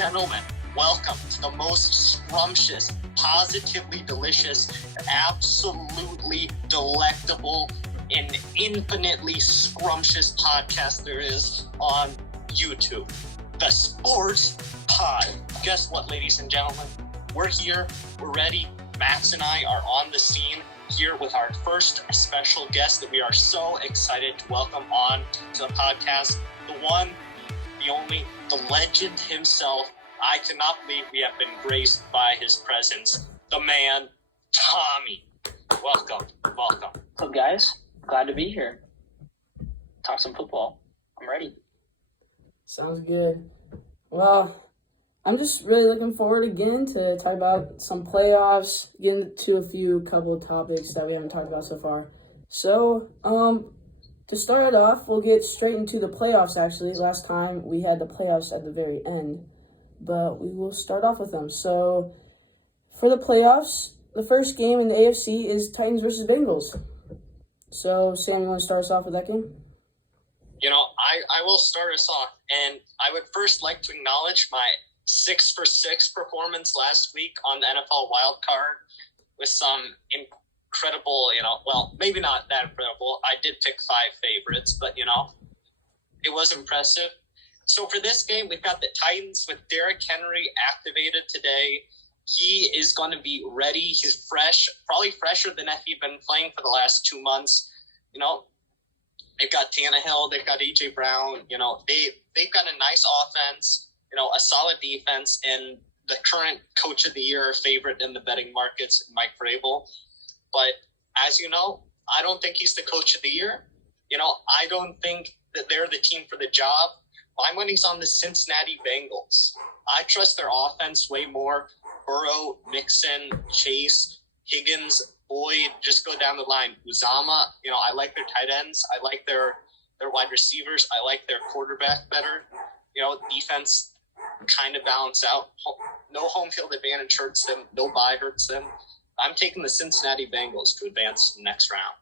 gentlemen, welcome to the most scrumptious, positively delicious, absolutely delectable, and infinitely scrumptious podcast there is on YouTube. The Sports Pod. Guess what, ladies and gentlemen? We're here. We're ready. Max and I are on the scene here with our first special guest that we are so excited to welcome on to the podcast. The one, the only, the legend himself. I cannot believe we have been graced by his presence. The man, Tommy. Welcome. What's up, guys? Glad to be here. Talk some football. I'm ready. Sounds good. Well, I'm just really looking forward again to talk about some playoffs, get into a couple of topics that we haven't talked about so far. So, to start it off, we'll get straight into the playoffs, actually. Last time we had the playoffs at the very end, but we will start off with them. So, for the playoffs, the first game in the AFC is Titans versus Bengals. So, Sam, you want to start us off with that game? I will start us off, and I would first like to acknowledge my 6-for-6 performance last week on the NFL wildcard with some incredible, well, maybe not that incredible. I did pick 5 favorites, but, it was impressive. So for this game, we've got the Titans with Derrick Henry activated today. He is going to be ready. He's fresh, probably fresher than if he'd been playing for the last 2 months. They've got Tannehill, they've got A.J. Brown. They've got a nice offense, a solid defense, and the current coach of the year favorite in the betting markets, Mike Vrabel. But as you know, I don't think he's the coach of the year. I don't think that they're the team for the job. My money's on the Cincinnati Bengals. I trust their offense way more. Burrow, Mixon, Chase, Higgins, Boyd, just go down the line. Uzama, I like their tight ends. I like their wide receivers. I like their quarterback better. Defense kind of balance out. No home field advantage hurts them. No bye hurts them. I'm taking the Cincinnati Bengals to advance to the next round.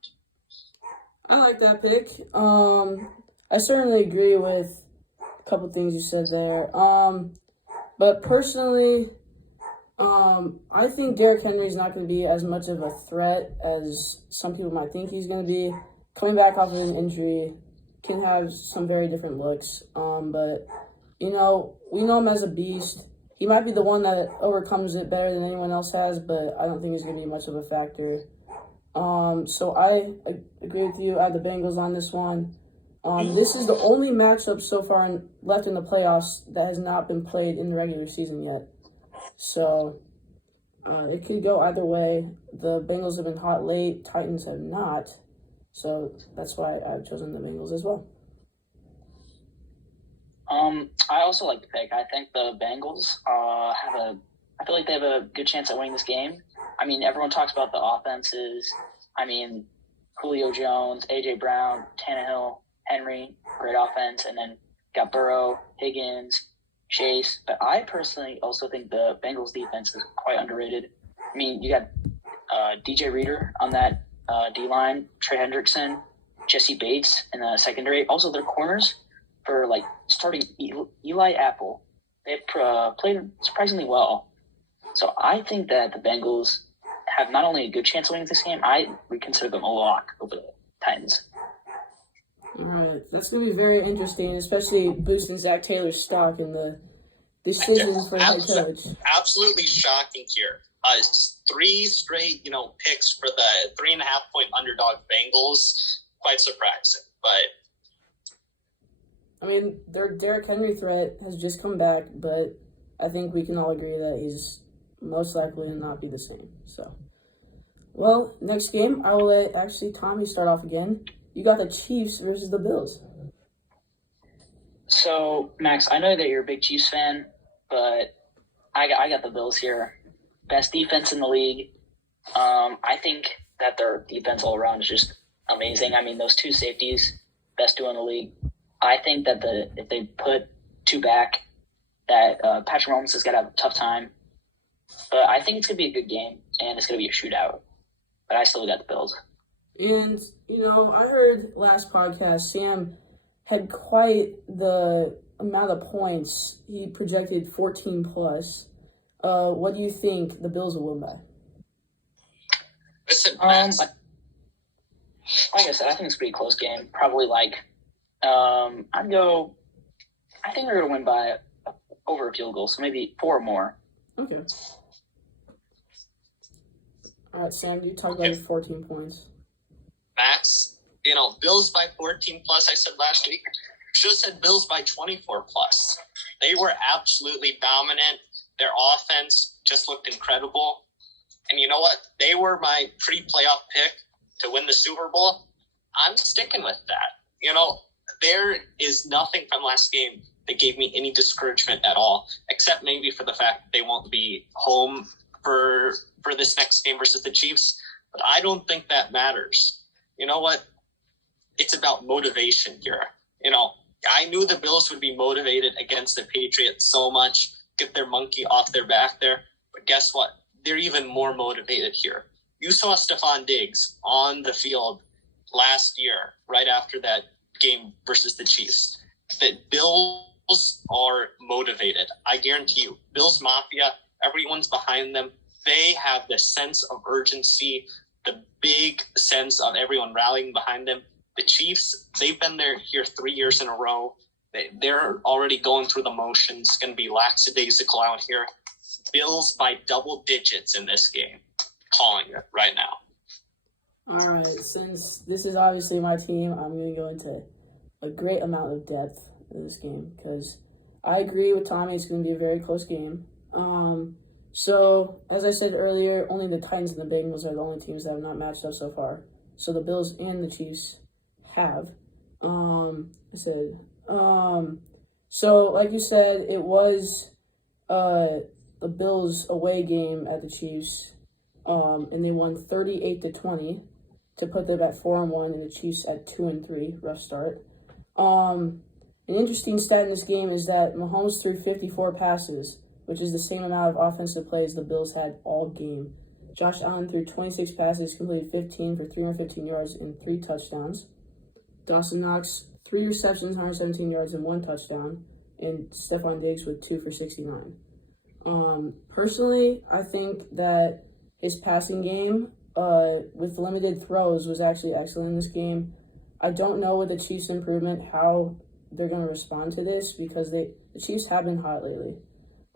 I like that pick. I certainly agree with a couple things you said there. But personally, I think Derrick Henry is not going to be as much of a threat as some people might think he's going to be. Coming back off of an injury can have some very different looks. But, we know him as a beast. He might be the one that overcomes it better than anyone else has, but I don't think he's going to be much of a factor. So I agree with you. I have the Bengals on this one. This is the only matchup so far left in the playoffs that has not been played in the regular season yet. So it could go either way. The Bengals have been hot late. Titans have not. So that's why I've chosen the Bengals as well. I also like the pick. I think the Bengals I feel like they have a good chance at winning this game. I mean, everyone talks about the offenses. I mean, Julio Jones, A.J. Brown, Tannehill, Henry, great offense. And then got Burrow, Higgins, Chase. But I personally also think the Bengals defense is quite underrated. I mean, you got DJ Reader on that D-line, Trey Hendrickson, Jesse Bates in the secondary. Also, their corners for, starting Eli Apple. They played surprisingly well. So I think that the Bengals have not only a good chance of winning this game, I would consider them a lock over the Titans. All right. That's going to be very interesting, especially boosting Zach Taylor's stock in the decision for head coach. Absolutely shocking here. 3 straight, picks for the 3.5-point underdog Bengals. Quite surprising, but I mean, their Derrick Henry threat has just come back, but I think we can all agree that he's most likely to not be the same. So, well, next game, I will let Tommy start off again. You got the Chiefs versus the Bills. So, Max, I know that you're a big Chiefs fan, but I got the Bills here. Best defense in the league. I think that their defense all around is just amazing. I mean, those 2 safeties, best 2 in the league. I think that if they put 2 back, that Patrick Mahomes is going to have a tough time. But I think it's going to be a good game, and it's going to be a shootout. But I still got the Bills. And, I heard last podcast, Sam had quite the amount of points. He projected 14 plus. What do you think the Bills will win by? Listen, like I said, I think it's a pretty close game. Probably I think they're going to win by over a field goal, so maybe 4 or more. Okay. All right, Sam, you talk about your 14 points. Max, Bills by 14 plus, I said last week. Should have said Bills by 24 plus. They were absolutely dominant. Their offense just looked incredible. And you know what? They were my pre-playoff pick to win the Super Bowl. I'm sticking with that. There is nothing from last game that gave me any discouragement at all, except maybe for the fact that they won't be home for this next game versus the Chiefs. But I don't think that matters. You know what? It's about motivation here. I knew the Bills would be motivated against the Patriots so much, get their monkey off their back there. But guess what? They're even more motivated here. You saw Stephon Diggs on the field last year, right after that game versus the Chiefs. The Bills are motivated. I guarantee you. Bills Mafia, everyone's behind them. They have the sense of urgency, the big sense of everyone rallying behind them. The Chiefs, they've been here 3 years in a row. They're already going through the motions, going to be lackadaisical out here. Bills by double digits in this game. Calling it right now. All right, since this is obviously my team, I'm going to go into a great amount of depth in this game because I agree with Tommy. It's going to be a very close game. So, as I said earlier, only the Titans and the Bengals are the only teams that have not matched up so far. So the Bills and the Chiefs have. So like you said, it was the Bills away game at the Chiefs, and they won 38-20 to put them at 4-1, and the Chiefs at 2-3. Rough start. An interesting stat in this game is that Mahomes threw 54 passes, which is the same amount of offensive plays the Bills had all game. Josh Allen threw 26 passes, completed 15 for 315 yards and 3 touchdowns. Dawson Knox, 3 receptions, 117 yards and 1 touchdown. And Stephon Diggs with 2 for 69. Personally, I think that his passing game with limited throws was actually excellent in this game. I don't know with the Chiefs' improvement how they're going to respond to this because the Chiefs have been hot lately.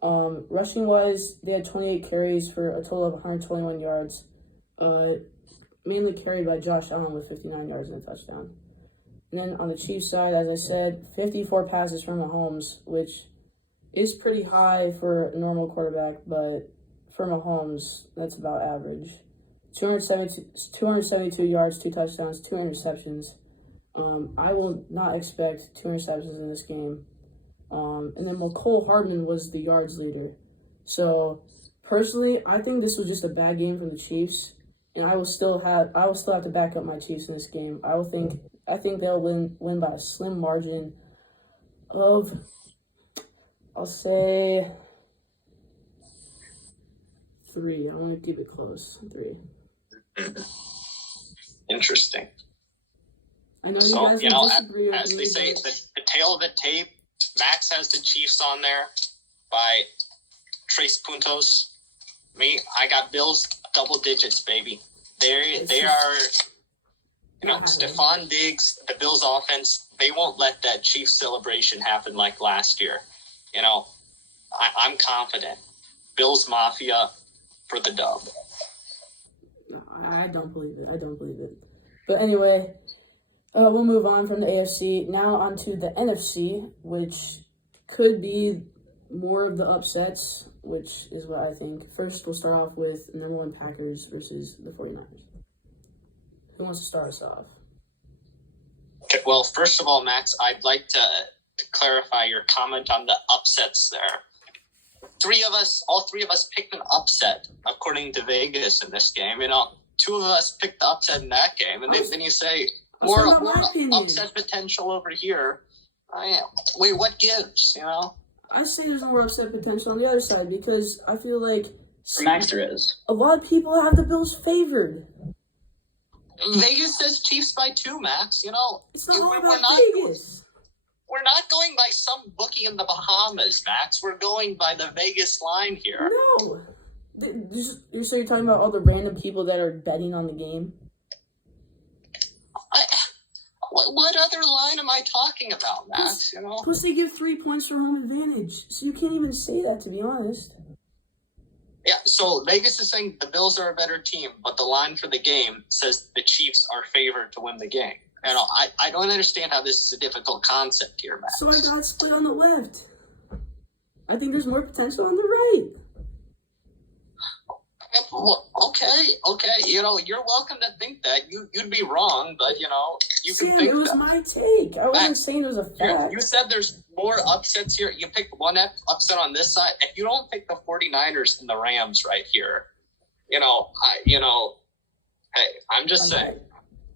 Rushing-wise, they had 28 carries for a total of 121 yards, mainly carried by Josh Allen with 59 yards and a touchdown. And then on the Chiefs side, as I said, 54 passes from Mahomes, which is pretty high for a normal quarterback, but for Mahomes, that's about average. 272 yards, 2 touchdowns, 2 interceptions. I will not expect 2 interceptions in this game. And then Cole Hardman was the yards leader. So personally, I think this was just a bad game from the Chiefs, and I will still have to back up my Chiefs in this game. I think they'll win by a slim margin of, I'll say 3. I want to keep it close. 3. Interesting. I know you guys will disagree with me. As they say, the tail of the tape, Max has the Chiefs on there by Tres Puntos. Me, I got Bills double digits, baby. They are, Stephon Diggs, the Bills offense, they won't let that Chiefs celebration happen like last year. I'm confident. Bills Mafia for the dub. No, I don't believe it. But anyway, we'll move on from the AFC. Now onto the NFC, which could be more of the upsets, which is what I think. First, we'll start off with number 1 Packers versus the 49ers. Who wants to start us off? Okay, well, first of all, Max, I'd like to clarify your comment on the upsets there. All three of us picked an upset, according to Vegas in this game. 2 of us picked the upset in that game, and then you say, more upset potential over here. Wait, what gives, I say there's more upset potential on the other side because I feel like for Max there is. A lot of people have the Bills favored. Vegas says Chiefs by 2, Max. It's not all about Vegas. We're not going by some bookie in the Bahamas, Max. We're going by the Vegas line here. No. So you're talking about all the random people that are betting on the game? What other line am I talking about, Max? Plus they give 3 points for home advantage, so you can't even say that, to be honest. Yeah, so Vegas is saying the Bills are a better team, but the line for the game says the Chiefs are favored to win the game. I don't understand how this is a difficult concept here, Max. So I got split on the left. I think there's more potential on the right. Okay. You're welcome to think that. You'd be wrong, but you can think that. It was my take. I wasn't saying it was a fact. You said there's more upsets here. You picked one upset on this side. If you don't pick the 49ers and the Rams right here, hey, I'm just saying.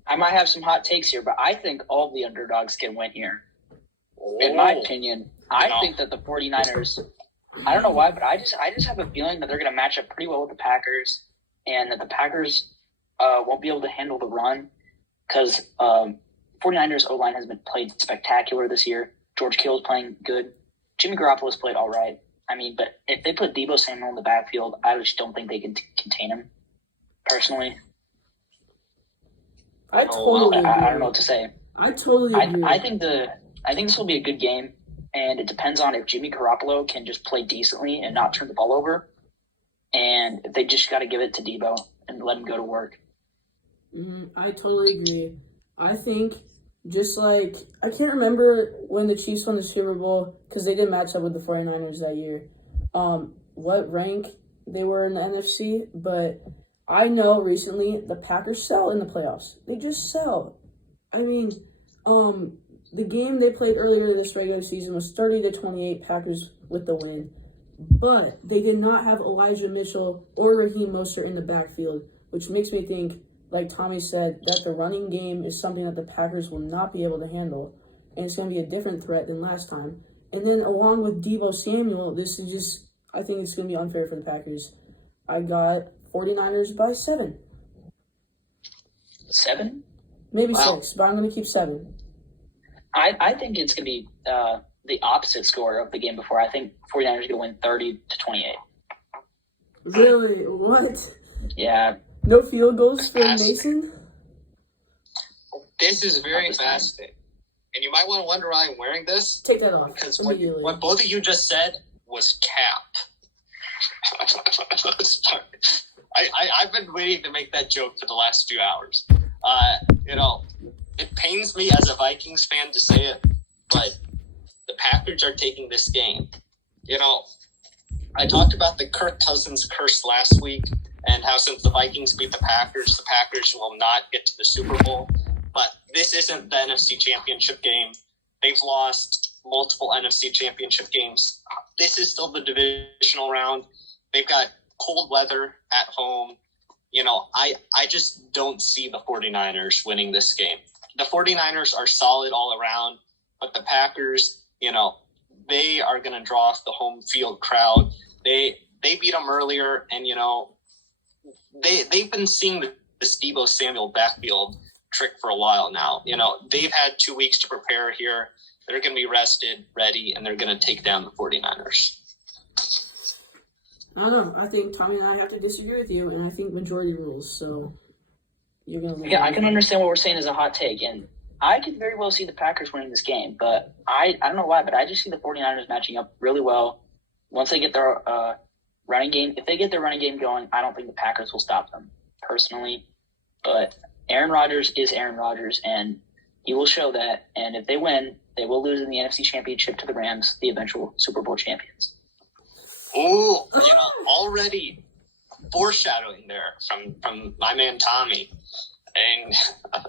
I might have some hot takes here, but I think all the underdogs can win here. In my opinion, I think that the 49ers, I don't know why, but I just have a feeling that they're going to match up pretty well with the Packers, and that the Packers won't be able to handle the run because 49ers O-line has been played spectacular this year. George Kittle's playing good. Jimmy Garoppolo's played all right. But if they put Deebo Samuel in the backfield, I just don't think they can contain him, personally. I totally agree. I don't know what to say. I totally agree. I think this will be a good game, and it depends on if Jimmy Garoppolo can just play decently and not turn the ball over, and they just got to give it to Deebo and let him go to work. I totally agree. I think just like I can't remember when the Chiefs won the Super Bowl because they did match up with the 49ers that year. What rank they were in the NFC, but I know recently the Packers sell in the playoffs. They just sell. I mean, the game they played earlier this regular season was 30-28 Packers with the win. But they did not have Elijah Mitchell or Raheem Mostert in the backfield, which makes me think, like Tommy said, that the running game is something that the Packers will not be able to handle. And it's going to be a different threat than last time. And then along with Deebo Samuel, I think it's going to be unfair for the Packers. I got 49ers by 7. 7? Maybe 6, but I'm going to keep 7. I think it's going to be the opposite score of the game before. I think 49ers are going to win 30-28. Really? What? Yeah. No field goals for Mason? This is very fascinating. And you might want to wonder why I'm wearing this. Take that off. Because what both of you just said was cap. I've been waiting to make that joke for the last 2 hours. It pains me as a Vikings fan to say it, but the Packers are taking this game. I talked about the Kirk Cousins curse last week and how since the Vikings beat the Packers will not get to the Super Bowl. But this isn't the NFC Championship game. They've lost multiple NFC Championship games. This is still the divisional round. They've got cold weather at home. I just don't see the 49ers winning this game. The 49ers are solid all around, but the Packers, they are going to draw off the home field crowd. They beat them earlier, and, they've been seeing this Deebo Samuel backfield trick for a while now. They've had 2 weeks to prepare here. They're going to be rested, ready, and they're going to take down the 49ers. I don't know. I think Tommy and I have to disagree with you, and I think majority rules. So you're gonna. Yeah, I can understand what we're saying is a hot take, and I could very well see the Packers winning this game. But I don't know why, but I just see the 49ers matching up really well. Once they get their running game, if they get their running game going, I don't think the Packers will stop them personally. But Aaron Rodgers is Aaron Rodgers, and he will show that. And if they win, they will lose in the NFC Championship to the Rams, the eventual Super Bowl champions. Oh, already foreshadowing there from my man Tommy. And I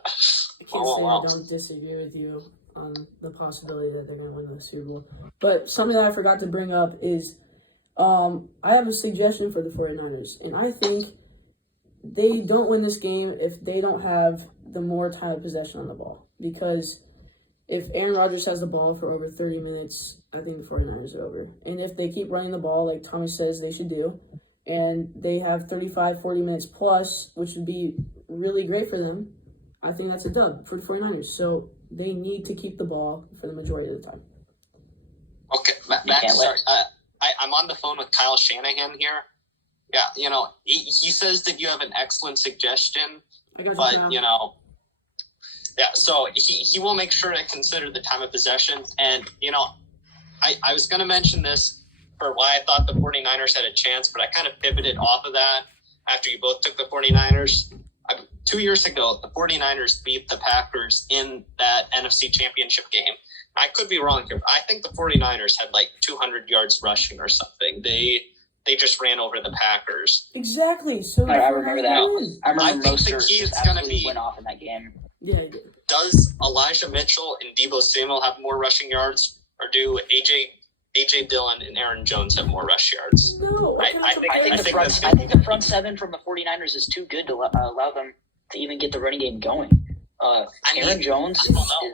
don't disagree with you on the possibility that they're going to win the Super Bowl. But something that I forgot to bring up is I have a suggestion for the 49ers. And I think they don't win this game if they don't have the more time of possession on the ball. Because if Aaron Rodgers has the ball for over 30 minutes, I think the 49ers are over. And if they keep running the ball like Tommy says they should do, and they have 35, 40 minutes plus, which would be really great for them, I think that's a dub for the 49ers. So they need to keep the ball for the majority of the time. Okay, Matt, sorry. I'm on the phone with Kyle Shanahan here. Yeah, he says that you have an excellent suggestion, but, so he will make sure to consider the time of possession. And, I was going to mention this for why I thought the 49ers had a chance, but I kind of pivoted off of that after you both took the 49ers. 2 years ago, the 49ers beat the Packers in that NFC Championship game. I could be wrong here, but I think the 49ers had like 200 yards rushing or something. They just ran over the Packers. Exactly. So I remember that. I think the key is going to be went off in that game. Yeah. Does Elijah Mitchell and Deebo Samuel have more rushing yards, or do AJ Dillon and Aaron Jones have more rush yards? No. I think the front seven from the 49ers is too good to allow them to even get the running game going. Aaron Jones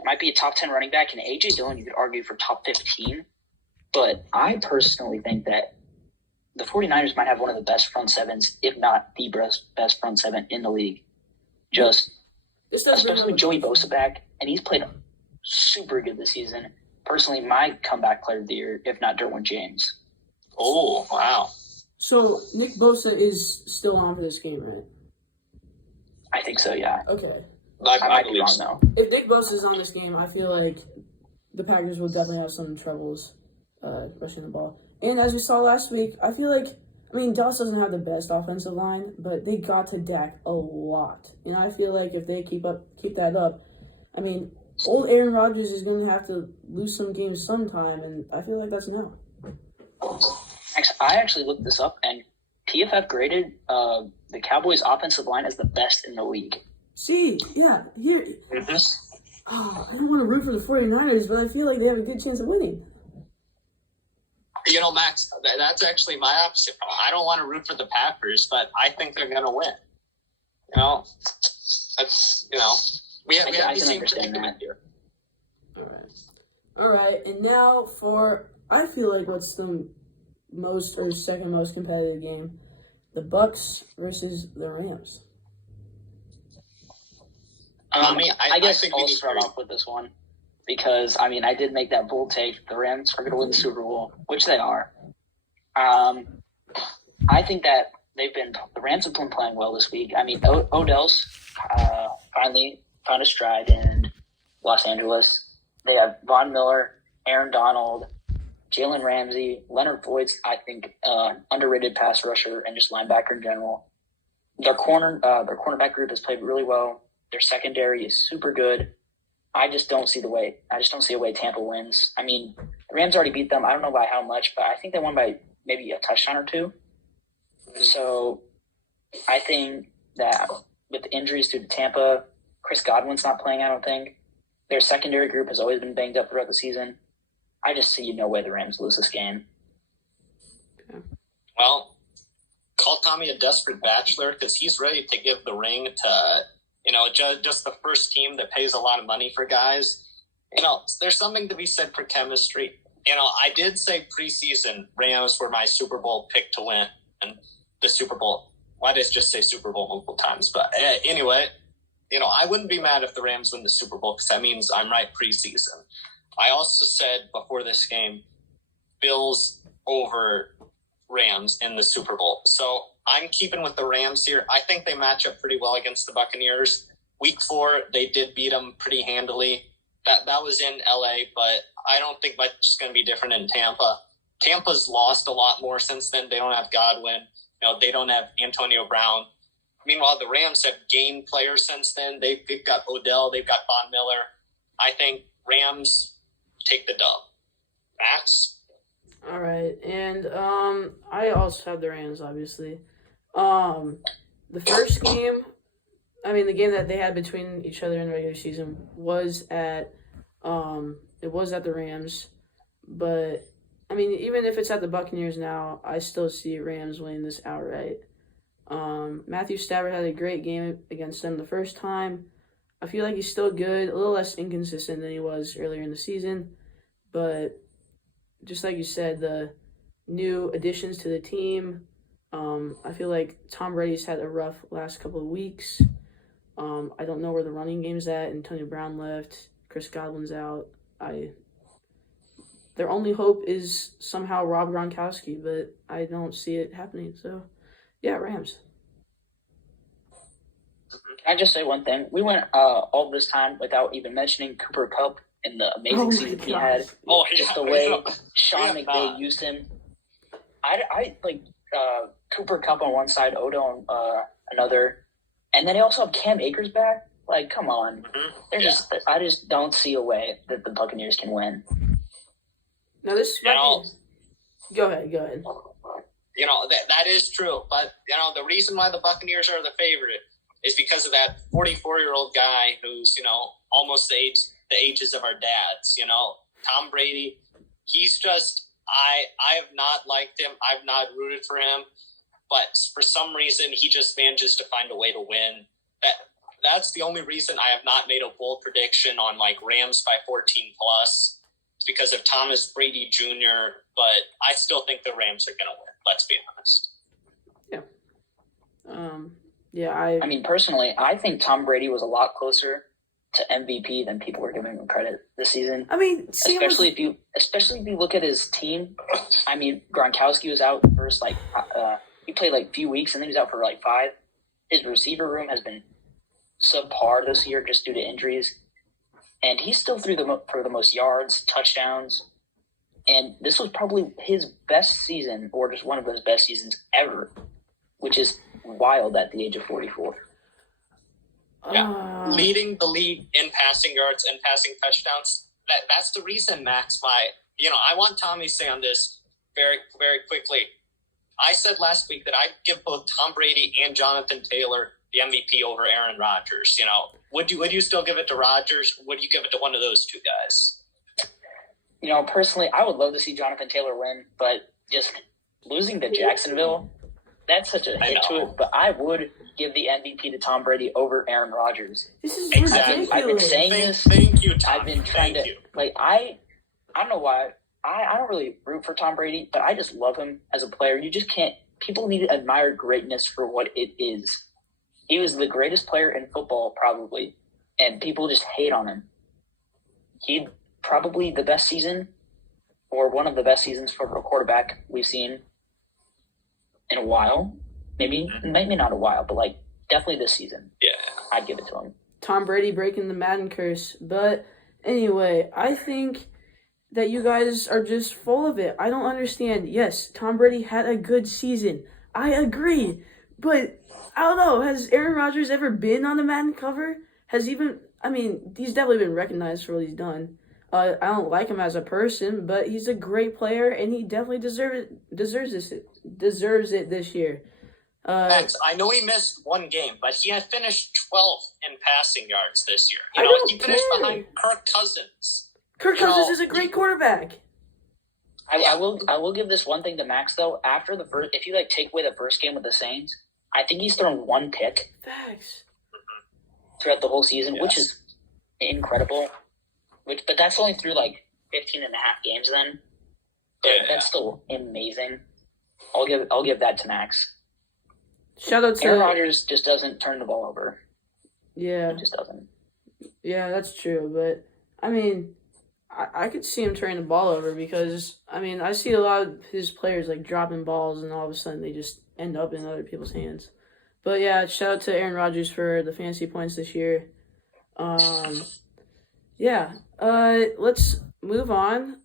might be a top 10 running back, and AJ Dillon you could argue for top 15. But I personally think that the 49ers might have one of the best front sevens, if not the best front seven in the league. Especially with Joey Bosa back, and he's played super good this season. Personally, my comeback player of the year, if not Derwin James. Oh, wow. So Nick Bosa is still on for this game, right? I think so, yeah. Okay. I might be wrong, though. If Nick Bosa is on this game, I feel like the Packers will definitely have some troubles rushing the ball. And as we saw last week, I feel like, Dallas doesn't have the best offensive line, but they got to Dak a lot. And I feel like if they keep that up, old Aaron Rodgers is going to have to lose some games sometime, and I feel like that's now. I actually looked this up, and PFF graded the Cowboys' offensive line as the best in the league. See, yeah, here. I don't want to root for the 49ers, but I feel like they have a good chance of winning. Max, that's actually my opposite. I don't want to root for the Packers, but I think they're going to win. That's, we have the same predicament here. All right, and now I feel like what's the most or second most competitive game, the Bucs versus the Rams. I guess I'll start off with this one because, I did make that bold take. The Rams are going to win the Super Bowl, which they are. I think that the Rams have been playing well this week. Odell's finally found a stride in Los Angeles. They have Von Miller, Aaron Donald, Jalen Ramsey, Leonard Floyd's, I think, underrated pass rusher and just linebacker in general. Their cornerback group has played really well. Their secondary is super good. I just don't see a way Tampa wins. The Rams already beat them. I don't know by how much, but I think they won by maybe a touchdown or two. So I think that with the injuries to Tampa, Chris Godwin's not playing, I don't think. Their secondary group has always been banged up throughout the season. I just see no way the Rams lose this game. Okay. Well, call Tommy a desperate bachelor because he's ready to give the ring to, just the first team that pays a lot of money for guys. There's something to be said for chemistry. I did say preseason Rams were my Super Bowl pick to win and the Super Bowl. Why did I just say Super Bowl multiple times? But anyway, I wouldn't be mad if the Rams win the Super Bowl because that means I'm right preseason. I also said before this game, Bills over Rams in the Super Bowl. So I'm keeping with the Rams here. I think they match up pretty well against the Buccaneers. Week 4, they did beat them pretty handily. That was in LA, but I don't think much is going to be different in Tampa. Tampa's lost a lot more since then. They don't have Godwin. They don't have Antonio Brown. Meanwhile, the Rams have gained players since then. They've got Odell. They've got Von Miller. I think Rams take the dub. Max? All right, and I also have the Rams, obviously. The first game, the game that they had between each other in the regular season was at the Rams, but even if it's at the Buccaneers now, I still see Rams winning this outright. Matthew Stafford had a great game against them the first time. I feel like he's still good, a little less inconsistent than he was earlier in the season, but just like you said, the new additions to the team, I feel like Tom Brady's had a rough last couple of weeks. I don't know where the running game's at. Antonio Brown left. Chris Godwin's out. Their only hope is somehow Rob Gronkowski, but I don't see it happening. So, yeah, Rams. Can I just say one thing? We went all this time without even mentioning Cooper Kupp and the amazing season he had. Oh, just the way Sean McVay used him. I like Cooper Kupp on one side, Odo on another, and then they also have Cam Akers back. Like, come on, I just don't see a way that the Buccaneers can win. Now this go ahead. That is true, but the reason why the Buccaneers are the favorite is because of that 44-year-old guy who's almost the ages of our dads. Tom Brady. He's just I have not liked him. I've not rooted for him, but for some reason he just manages to find a way to win. That's the only reason I have not made a bold prediction on like Rams by 14 plus. It's because of Thomas Brady Jr., but I still think the Rams are going to win. Let's be honest. Yeah. I mean, personally, I think Tom Brady was a lot closer to MVP than people were giving him credit this season. I mean, especially if you look at his team. I mean, Gronkowski was out the first he played like a few weeks and then he was out for like 5. His receiver room has been subpar this year just due to injuries, and he still threw for the most yards, touchdowns, and this was probably his best season or just one of his best seasons ever, which is wild at the age of 44. Yeah, leading the league in passing yards and passing touchdowns. That's the reason, Max. I want Tommy to say on this very, very quickly. I said last week that I'd give both Tom Brady and Jonathan Taylor the MVP over Aaron Rodgers. Would you still give it to Rodgers? Would you give it to one of those two guys? Personally, I would love to see Jonathan Taylor win, but just losing to Jacksonville, that's such a hit to it. But I would give the MVP to Tom Brady over Aaron Rodgers. This is ridiculous. I've been saying this. Thank you, Tom. I've been trying to I don't know why. I don't really root for Tom Brady, but I just love him as a player. You just can't. People need to admire greatness for what it is. He was the greatest player in football, probably, and people just hate on him. He probably the best season, or one of the best seasons for a quarterback we've seen in a while. Maybe not a while, but like definitely this season. Yeah, I'd give it to him. Tom Brady breaking the Madden curse. But anyway, I think that you guys are just full of it. I don't understand. Yes, Tom Brady had a good season. I agree. But I don't know. Has Aaron Rodgers ever been on the Madden cover? He's definitely been recognized for what he's done. I don't like him as a person, but he's a great player, and he definitely deserves it this year. Max, I know he missed one game, but he had finished 12th in passing yards this year. He finished behind Kirk Cousins. Kirk Cousins is a great quarterback. I will give this one thing to Max though. After the first, if you take away the first game with the Saints, I think he's thrown one pick. Facts. Throughout the whole season, which is incredible. But that's only through 15 and a half games then. But that's still amazing. I'll give that to Max. Shout out to Aaron Rodgers just doesn't turn the ball over. Yeah. He just doesn't. Yeah, that's true. But I could see him turning the ball over because I see a lot of his players dropping balls and all of a sudden they just end up in other people's hands. But yeah, shout out to Aaron Rodgers for the fantasy points this year. Let's move on.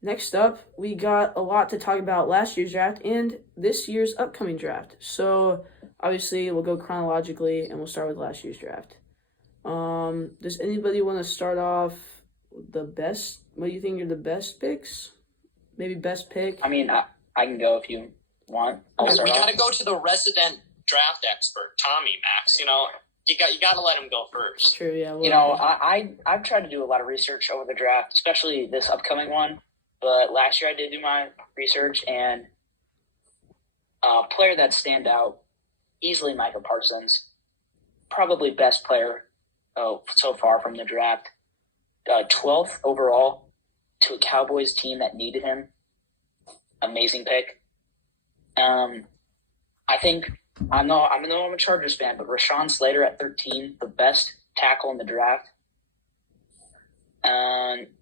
Next up, we got a lot to talk about last year's draft and this year's upcoming draft. So obviously we'll go chronologically and we'll start with last year's draft. Does anybody want to start off the best? What do you think are the best picks? Maybe best pick? I can go if you want. We got to go to the resident draft expert, Tommy, Max. You got to let him go first. True, yeah. I've tried to do a lot of research over the draft, especially this upcoming one. But last year I did do my research, and a player that stand out, easily Micah Parsons, probably best player so far from the draft. 12th overall to a Cowboys team that needed him. Amazing pick. I think I know I'm a Chargers fan, but Rashawn Slater at 13, the best tackle in the draft.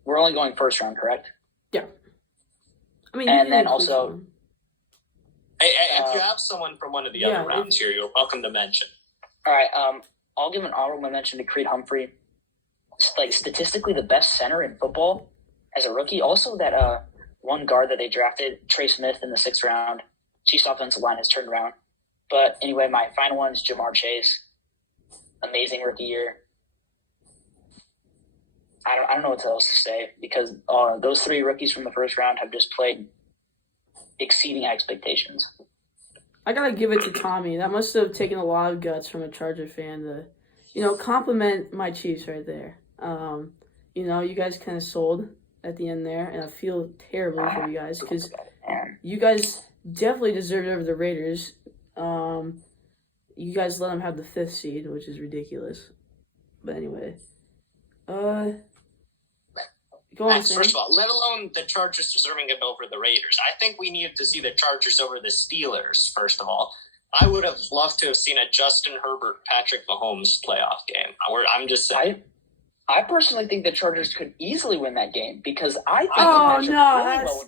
we're only going first round, correct? Yeah. I mean, and then also, hey, if you have someone from one of the other rounds here, you're welcome to mention. All right. I'll give an honorable mention to Creed Humphrey. Like statistically, the best center in football as a rookie. Also, that one guard that they drafted, Trey Smith, in the 6th round. Chiefs offensive line has turned around. But anyway, my final one is Jamar Chase. Amazing rookie year. I don't know what else to say because those 3 rookies from the 1st round have just played exceeding expectations. I gotta give it to Tommy. That must have taken a lot of guts from a Charger fan to, compliment my Chiefs right there. You guys kind of sold at the end there, and I feel terribly for you guys because you guys definitely deserved it over the Raiders. You guys let them have the 5th seed, which is ridiculous. But anyway, go on, Sam. First of all, let alone the Chargers deserving it over the Raiders. I think we needed to see the Chargers over the Steelers, first of all. I would have loved to have seen a Justin Herbert, Patrick Mahomes playoff game. I'm just saying. I personally think the Chargers could easily win that game because I think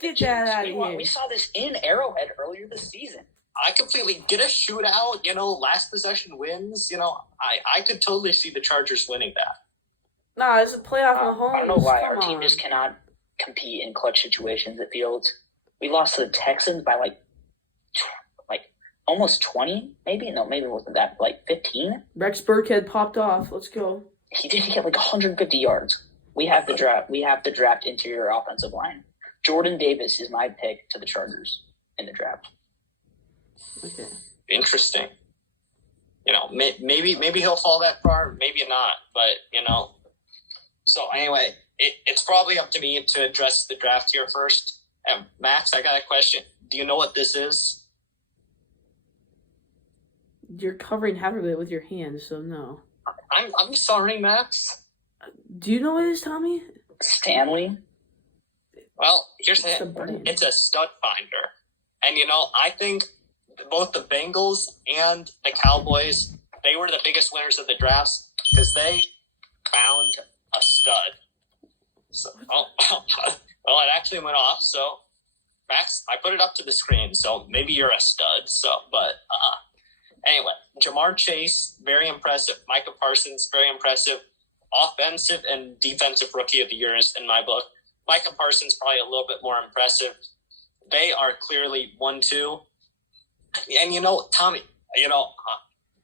get that out of here. We saw this in Arrowhead earlier this season. I completely get a shootout, last possession wins. I could totally see the Chargers winning that. Nah, it's a playoff Mahomes. I don't know why our team just cannot compete in clutch situations. It feels we lost to the Texans by like almost 20, maybe. No, maybe it wasn't that. Like 15. Rex Burkhead popped off. Let's go. He did get like 150 yards. We have to draft interior offensive line. Jordan Davis is my pick to the Chargers in the draft. Okay. Interesting. Maybe he'll fall that far, maybe not. But So anyway, it's probably up to me to address the draft here first. Max, I got a question. Do you know what this is? You're covering half of it with your hands, so no. I'm sorry, Max. Do you know what it is, Tommy? Stanley? Well, here's the hint. It's a stud finder. And, I think both the Bengals and the Cowboys, they were the biggest winners of the drafts because they found a stud. So, well, it actually went off. So, Max, I put it up to the screen. So maybe you're a stud. Anyway, Jamar Chase, very impressive. Micah Parsons, very impressive. Offensive and defensive rookie of the years in my book. Micah Parsons probably a little bit more impressive. They are clearly 1-2. And Tommy,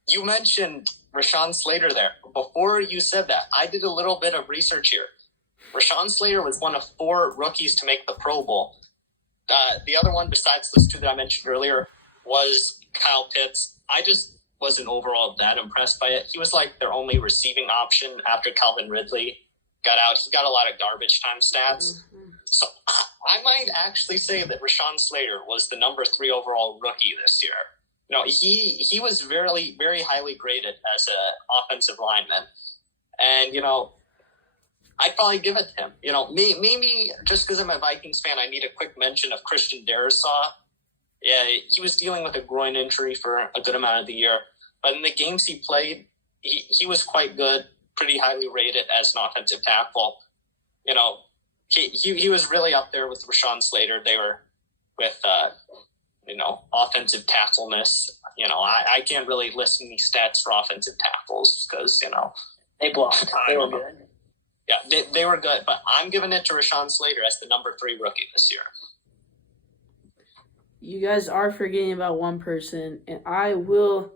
you mentioned Rashawn Slater there. Before you said that, I did a little bit of research here. Rashawn Slater was one of 4 rookies to make the Pro Bowl. The other one, besides those 2 that I mentioned earlier, was Kyle Pitts. I just wasn't overall that impressed by it. He was like their only receiving option after Calvin Ridley got out. He got a lot of garbage time stats. Mm-hmm. So I might actually say that Rashawn Slater was the number 3 overall rookie this year. He was very, very highly graded as an offensive lineman. And, I'd probably give it to him. Maybe just because I'm a Vikings fan, I need a quick mention of Christian Darrisaw. Yeah, he was dealing with a groin injury for a good amount of the year. But in the games he played, he was quite good, pretty highly rated as an offensive tackle. He was really up there with Rashawn Slater. They were with, offensive tackleness. I can't really list any stats for offensive tackles because, they blocked. They were good. Yeah, they were good. But I'm giving it to Rashawn Slater as the number 3 rookie this year. You guys are forgetting about one person, and I will.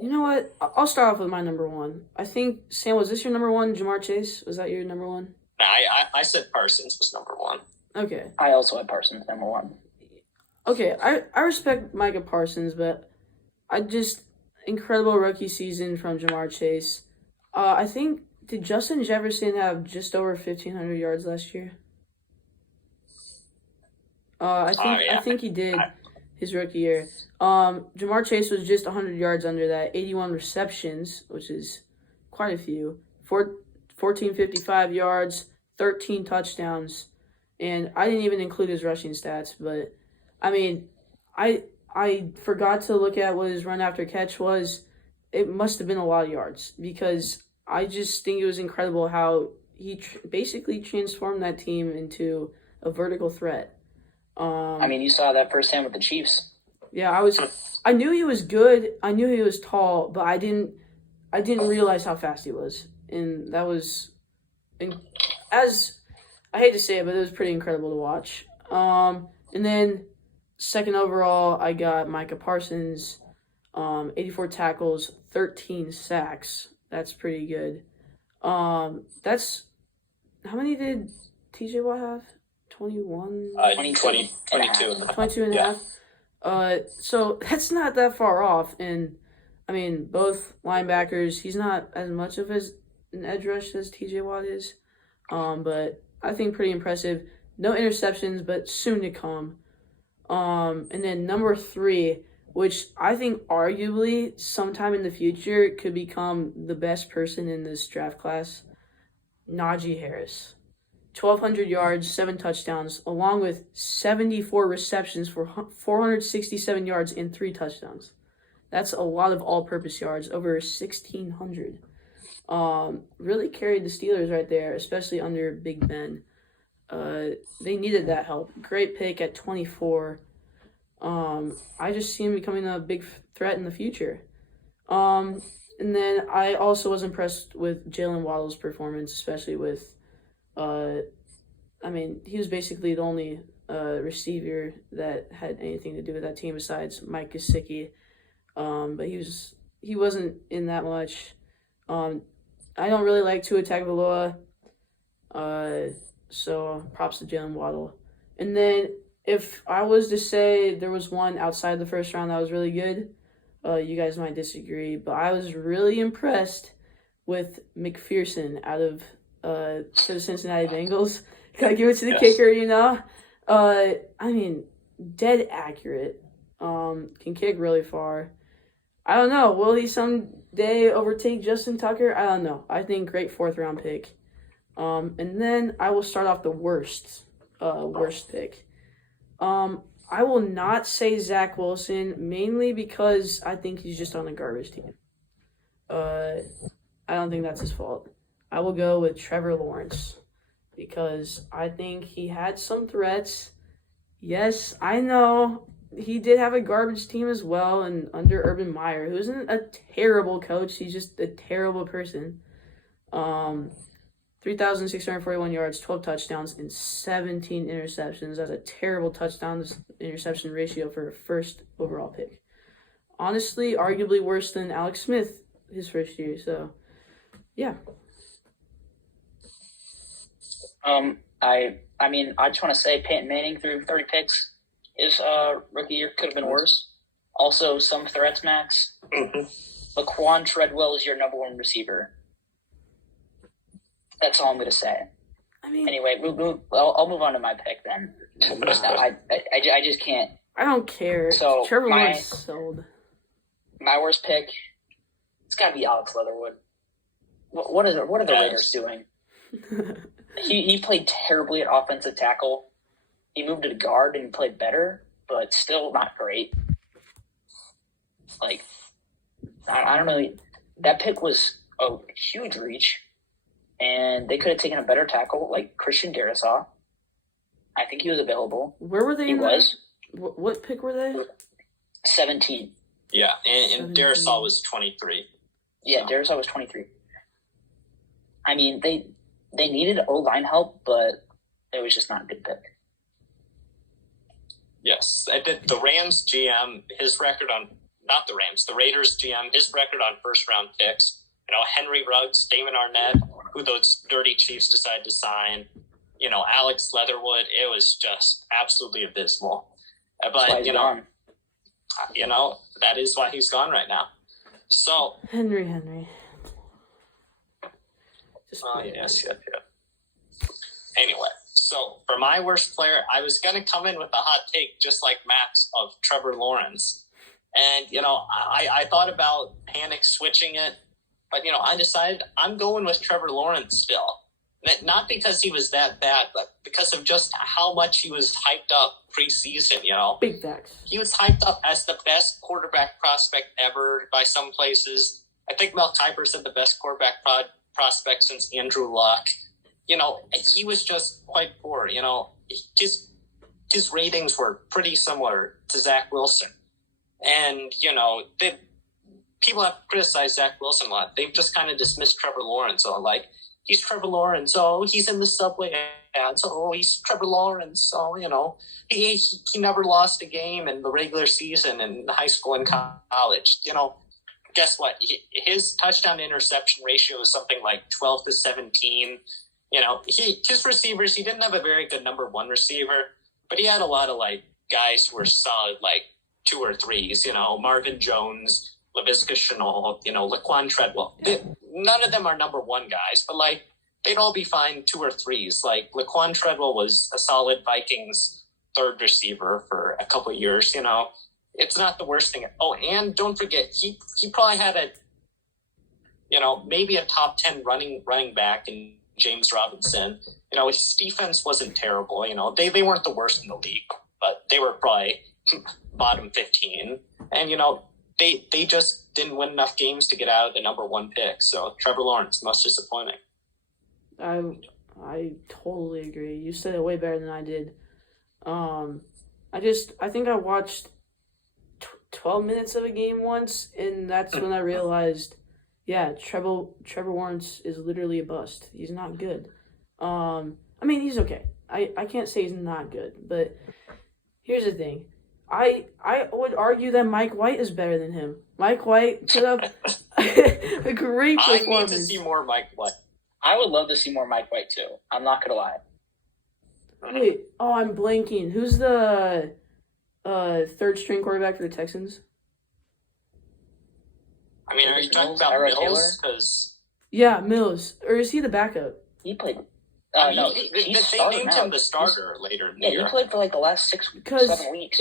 You know what? I'll start off with my number 1. I think, Sam, was this your number 1, Jamar Chase? Was that your number 1? Nah, I said Parsons was number 1. Okay. I also had Parsons number 1. Okay, I respect Micah Parsons, but incredible rookie season from Jamar Chase. I think, did Justin Jefferson have just over 1,500 yards last year? I think he did his rookie year. Jamar Chase was just 100 yards under that, 81 receptions, which is quite a few, 1,455 yards, 13 touchdowns, and I didn't even include his rushing stats, but, I mean, I forgot to look at what his run after catch was. It must have been a lot of yards because I just think it was incredible how he basically transformed that team into a vertical threat. You saw that firsthand with the Chiefs. Yeah, I knew he was good. I knew he was tall, but I didn't realize how fast he was, and that was, as I hate to say it, but it was pretty incredible to watch. And then second overall, I got Micah Parsons, 84 tackles, 13 sacks. That's pretty good. That's how many did TJ Watt have? 21? 22 and a half. 22 and a half. So that's not that far off. And, both linebackers, he's not as much of an edge rush as TJ Watt is. But I think pretty impressive. No interceptions, but soon to come. And then number 3, which I think arguably sometime in the future could become the best person in this draft class, Najee Harris. 1,200 yards, 7 touchdowns, along with 74 receptions for 467 yards and 3 touchdowns. That's a lot of all-purpose yards, over 1,600. Really carried the Steelers right there, especially under Big Ben. They needed that help. Great pick at 24. I just see him becoming a big threat in the future. And then I also was impressed with Jalen Waddle's performance, especially with, he was basically the only receiver that had anything to do with that team besides Mike Gesicki. But he wasn't in that much. I don't really like Tua Tagovailoa. So props to Jalen Waddle. And then if I was to say there was one outside the first round that was really good, you guys might disagree, but I was really impressed with McPherson out of for the Cincinnati Bengals. Gotta give it to the kicker, dead accurate. Can kick really far. I don't know. Will he someday overtake Justin Tucker? I don't know. I think great 4th round pick. And then I will start off the worst pick. I will not say Zach Wilson, mainly because I think he's just on a garbage team. I don't think that's his fault. I will go with Trevor Lawrence because I think he had some threats. Yes, I know he did have a garbage team as well, and under Urban Meyer, who isn't a terrible coach, he's just a terrible person. 3,641 yards, 12 touchdowns, and 17 interceptions. That's a terrible touchdowns-interception ratio for a first overall pick. Honestly, arguably worse than Alex Smith his first year. So, yeah. I just want to say Peyton Manning threw 30 picks. His rookie year could have been worse. Also, some threats, Max. Mm-hmm. Laquan Treadwell is your number 1 receiver. That's all I'm going to say. Anyway, I'll move on to my pick then. I just can't. I don't care. So Trevor Lawrence sold. My worst pick, it's got to be Alex Leatherwood. What are the Raiders doing? He played terribly at offensive tackle. He moved to the guard and played better, but still not great. I don't know. That pick was a huge reach. And they could have taken a better tackle, like Christian Darrisaw. I think he was available. Where were they? He was. What pick were they? 17. Yeah, and Darrisaw was 23. Yeah, Darrisaw was 23. They needed O-line help, but it was just not a good pick. Yes, the Rams GM, his record on, not the Rams, the Raiders GM, his record on first-round picks, Henry Ruggs, Damon Arnett, who those dirty Chiefs decided to sign, Alex Leatherwood, it was just absolutely abysmal. But, that is why he's gone right now. So. Henry. Yes. Anyway, so for my worst player, I was going to come in with a hot take, just like Max, of Trevor Lawrence. And, I thought about panic switching it. But, I decided I'm going with Trevor Lawrence still. Not because he was that bad, but because of just how much he was hyped up preseason, Big facts. He was hyped up as the best quarterback prospect ever by some places. I think Mel Kiper said the best quarterback prospect since Andrew Luck. he was just quite poor. His ratings were pretty similar to Zach Wilson. And, people have criticized Zach Wilson a lot. They've just kind of dismissed Trevor Lawrence. So, he's Trevor Lawrence. Oh, he's in the subway ads. Oh, he's Trevor Lawrence. Oh, he never lost a game in the regular season in high school and college. Guess what? His touchdown to interception ratio is something like 12-17. His receivers, he didn't have a very good number one receiver, but he had a lot of guys who were solid, 2 or 3s, Marvin Jones, Laviska Shenault, Laquan Treadwell. None of them are number one guys, but they'd all be fine 2 or 3s. Laquan Treadwell was a solid Vikings third receiver for a couple of years, It's not the worst thing. Oh, and don't forget, he probably had maybe a top 10 running back in James Robinson. His defense wasn't terrible. They weren't the worst in the league, but they were probably bottom 15. And, they just didn't win enough games to get out of the number one pick. So Trevor Lawrence, most disappointing. I totally agree. You said it way better than I did. I think I watched 12 minutes of a game once, and that's when I realized, yeah, Trevor Lawrence is literally a bust. He's not good. He's okay. I can't say he's not good, but here's the thing. I would argue that Mike White is better than him. Mike White put up a great performance. I need to see more Mike White. I would love to see more Mike White, too. I'm not going to lie. Wait, I'm blanking. Who's the third-string quarterback for the Texans? Are you talking about Mills? Taylor? Mills. Or is he the backup? He played. They named him the starter later in the year. He played for the last 7 weeks.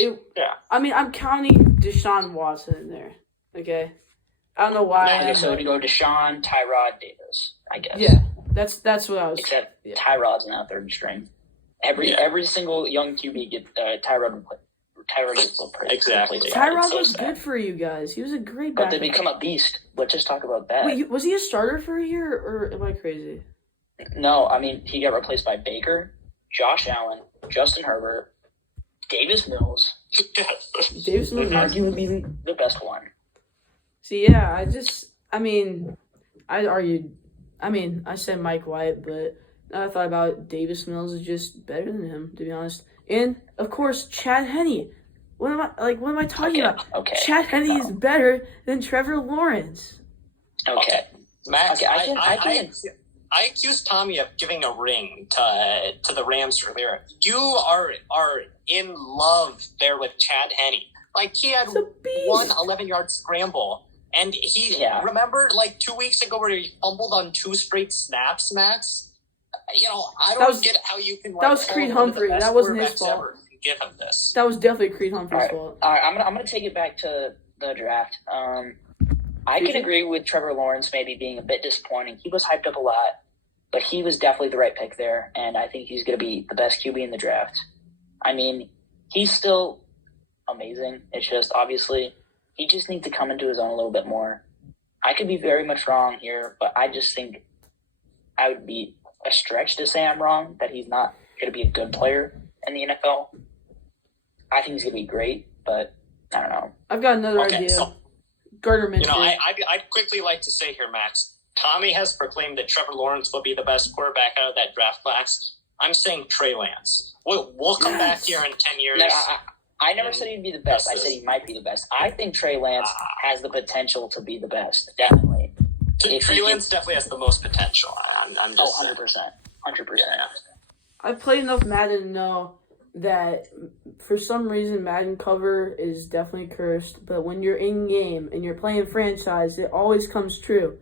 I'm counting Deshaun Watson in there. Okay, I don't know why. So it would go Deshaun, Tyrod, Davis. I guess. Yeah, that's what I was. Except Tyrod's now third string. Every single young QB get Tyrod would play. Tyrod gets exactly. Tyrod was good for you guys. He was a great backup. But to become a beast, let's just talk about that. Wait, was he a starter for a year, or am I crazy? No, he got replaced by Baker, Josh Allen, Justin Herbert, Davis Mills. Davis Mills arguably the best one. See, yeah, I argued. I said Mike White, but now I thought about it, Davis Mills is just better than him, to be honest. And of course, Chad Henne. What am I talking about? Okay. Chad Henne is better than Trevor Lawrence. Okay. Max, I accused Tommy of giving a ring to the Rams earlier. You are in love there with Chad Henne. He had one 11-yard scramble. And remember 2 weeks ago where he fumbled on 2 straight snaps, Max? I don't get how you can. That was Creed Humphrey. That wasn't his fault. Give him this. That was definitely Creed Humphrey's fault. All right, I'm gonna take it back to the draft. I can agree with Trevor Lawrence maybe being a bit disappointing. He was hyped up a lot, but he was definitely the right pick there, and I think he's gonna be the best QB in the draft. He's still amazing. It's just obviously he just needs to come into his own a little bit more. I could be very much wrong here, but I just think I would be a stretch to say I'm wrong, that he's not going to be a good player in the NFL. I think he's going to be great, but I don't know. I've got another idea. So, Gardner Minshew. I'd quickly like to say here, Max, Tommy has proclaimed that Trevor Lawrence will be the best quarterback out of that draft class. I'm saying Trey Lance. We'll come back here in 10 years. No, I never said he'd be the best. I said he might be the best. I think Trey Lance has the potential to be the best, definitely. Trey Lance definitely has the most potential. I'm just 100%. 100%. I've played enough Madden to know that for some reason Madden cover is definitely cursed, but when you're in game and you're playing franchise, it always comes true.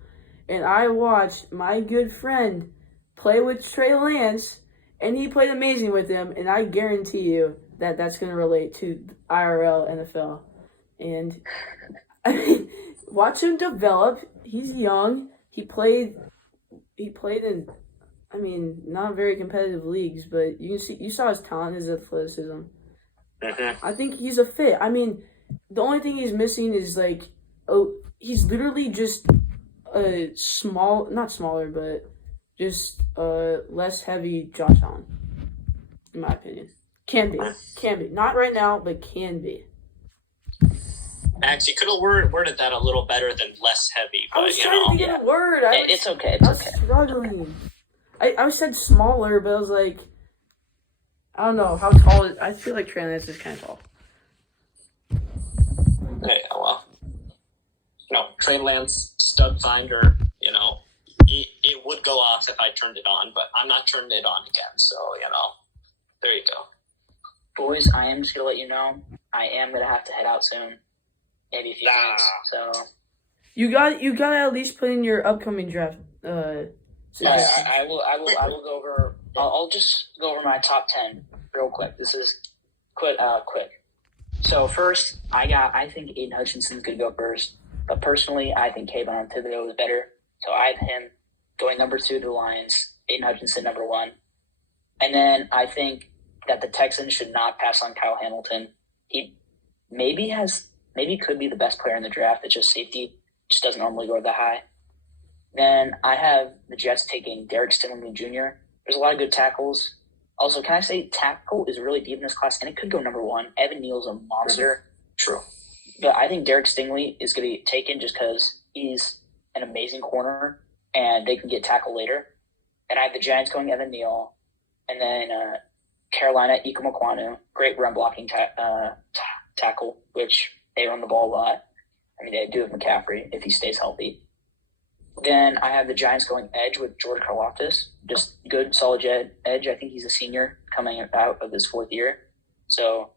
And I watched my good friend play with Trey Lance, and he played amazing with him, and I guarantee you that that's going to relate to IRL NFL. And watch him develop. He's young. He played in, not very competitive leagues, but you saw his talent, his athleticism. Mm-hmm. I think he's a fit. The only thing he's missing is he's literally just a not smaller, but just less heavy Josh Allen, in my opinion. Can be. Not right now, but can be. Max, you could have worded that a little better than less heavy, but I was trying to think of the word. It's okay. I was struggling. I said smaller, but I was like, I don't know how tall. I feel like Trey Lance is kind of tall. Yeah, well, Trey Lance, stud finder. It would go off if I turned it on, but I'm not turning it on again. So there you go. Boys, I am just gonna let you know I am gonna have to head out soon. Maybe a few minutes. So you got to at least put in your upcoming draft. I will go over. I'll just go over my top 10 real quick. This is quick. So first, I think Aiden Hutchinson's gonna go first, but personally, I think Kayvon Thibodeau is better. So I have him going number 2 to the Lions. Aiden Hutchinson number 1, and then I think that the Texans should not pass on Kyle Hamilton. He maybe could be the best player in the draft. It's just safety just doesn't normally go that high. Then I have the Jets taking Derek Stingley Jr. There's a lot of good tackles. Also, can I say tackle is really deep in this class, and it could go number 1. Evan Neal's a monster. True. But I think Derek Stingley is going to be taken just because he's an amazing corner, and they can get tackle later. And I have the Giants going Evan Neal, and then Carolina, Ike Mekwonu, great run blocking tackle, which they run the ball a lot. I mean, they do with McCaffrey if he stays healthy. Then I have the Giants going edge with George Karlaftis. Just good, solid edge. I think he's a senior coming out of his 4th year. So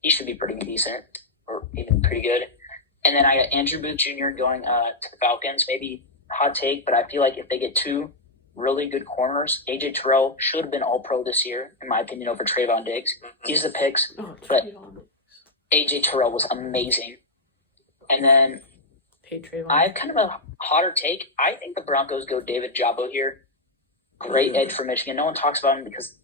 he should be pretty decent or even pretty good. And then I got Andrew Booth Jr. going to the Falcons. Maybe hot take, but I feel like if they get 2 really good corners, A.J. Terrell should have been all-pro this year, in my opinion, over Trayvon Diggs. He's the picks, but A.J. Terrell was amazing. And then I have kind of a hotter take. I think the Broncos go David Njoku here. Great edge for Michigan. No one talks about him because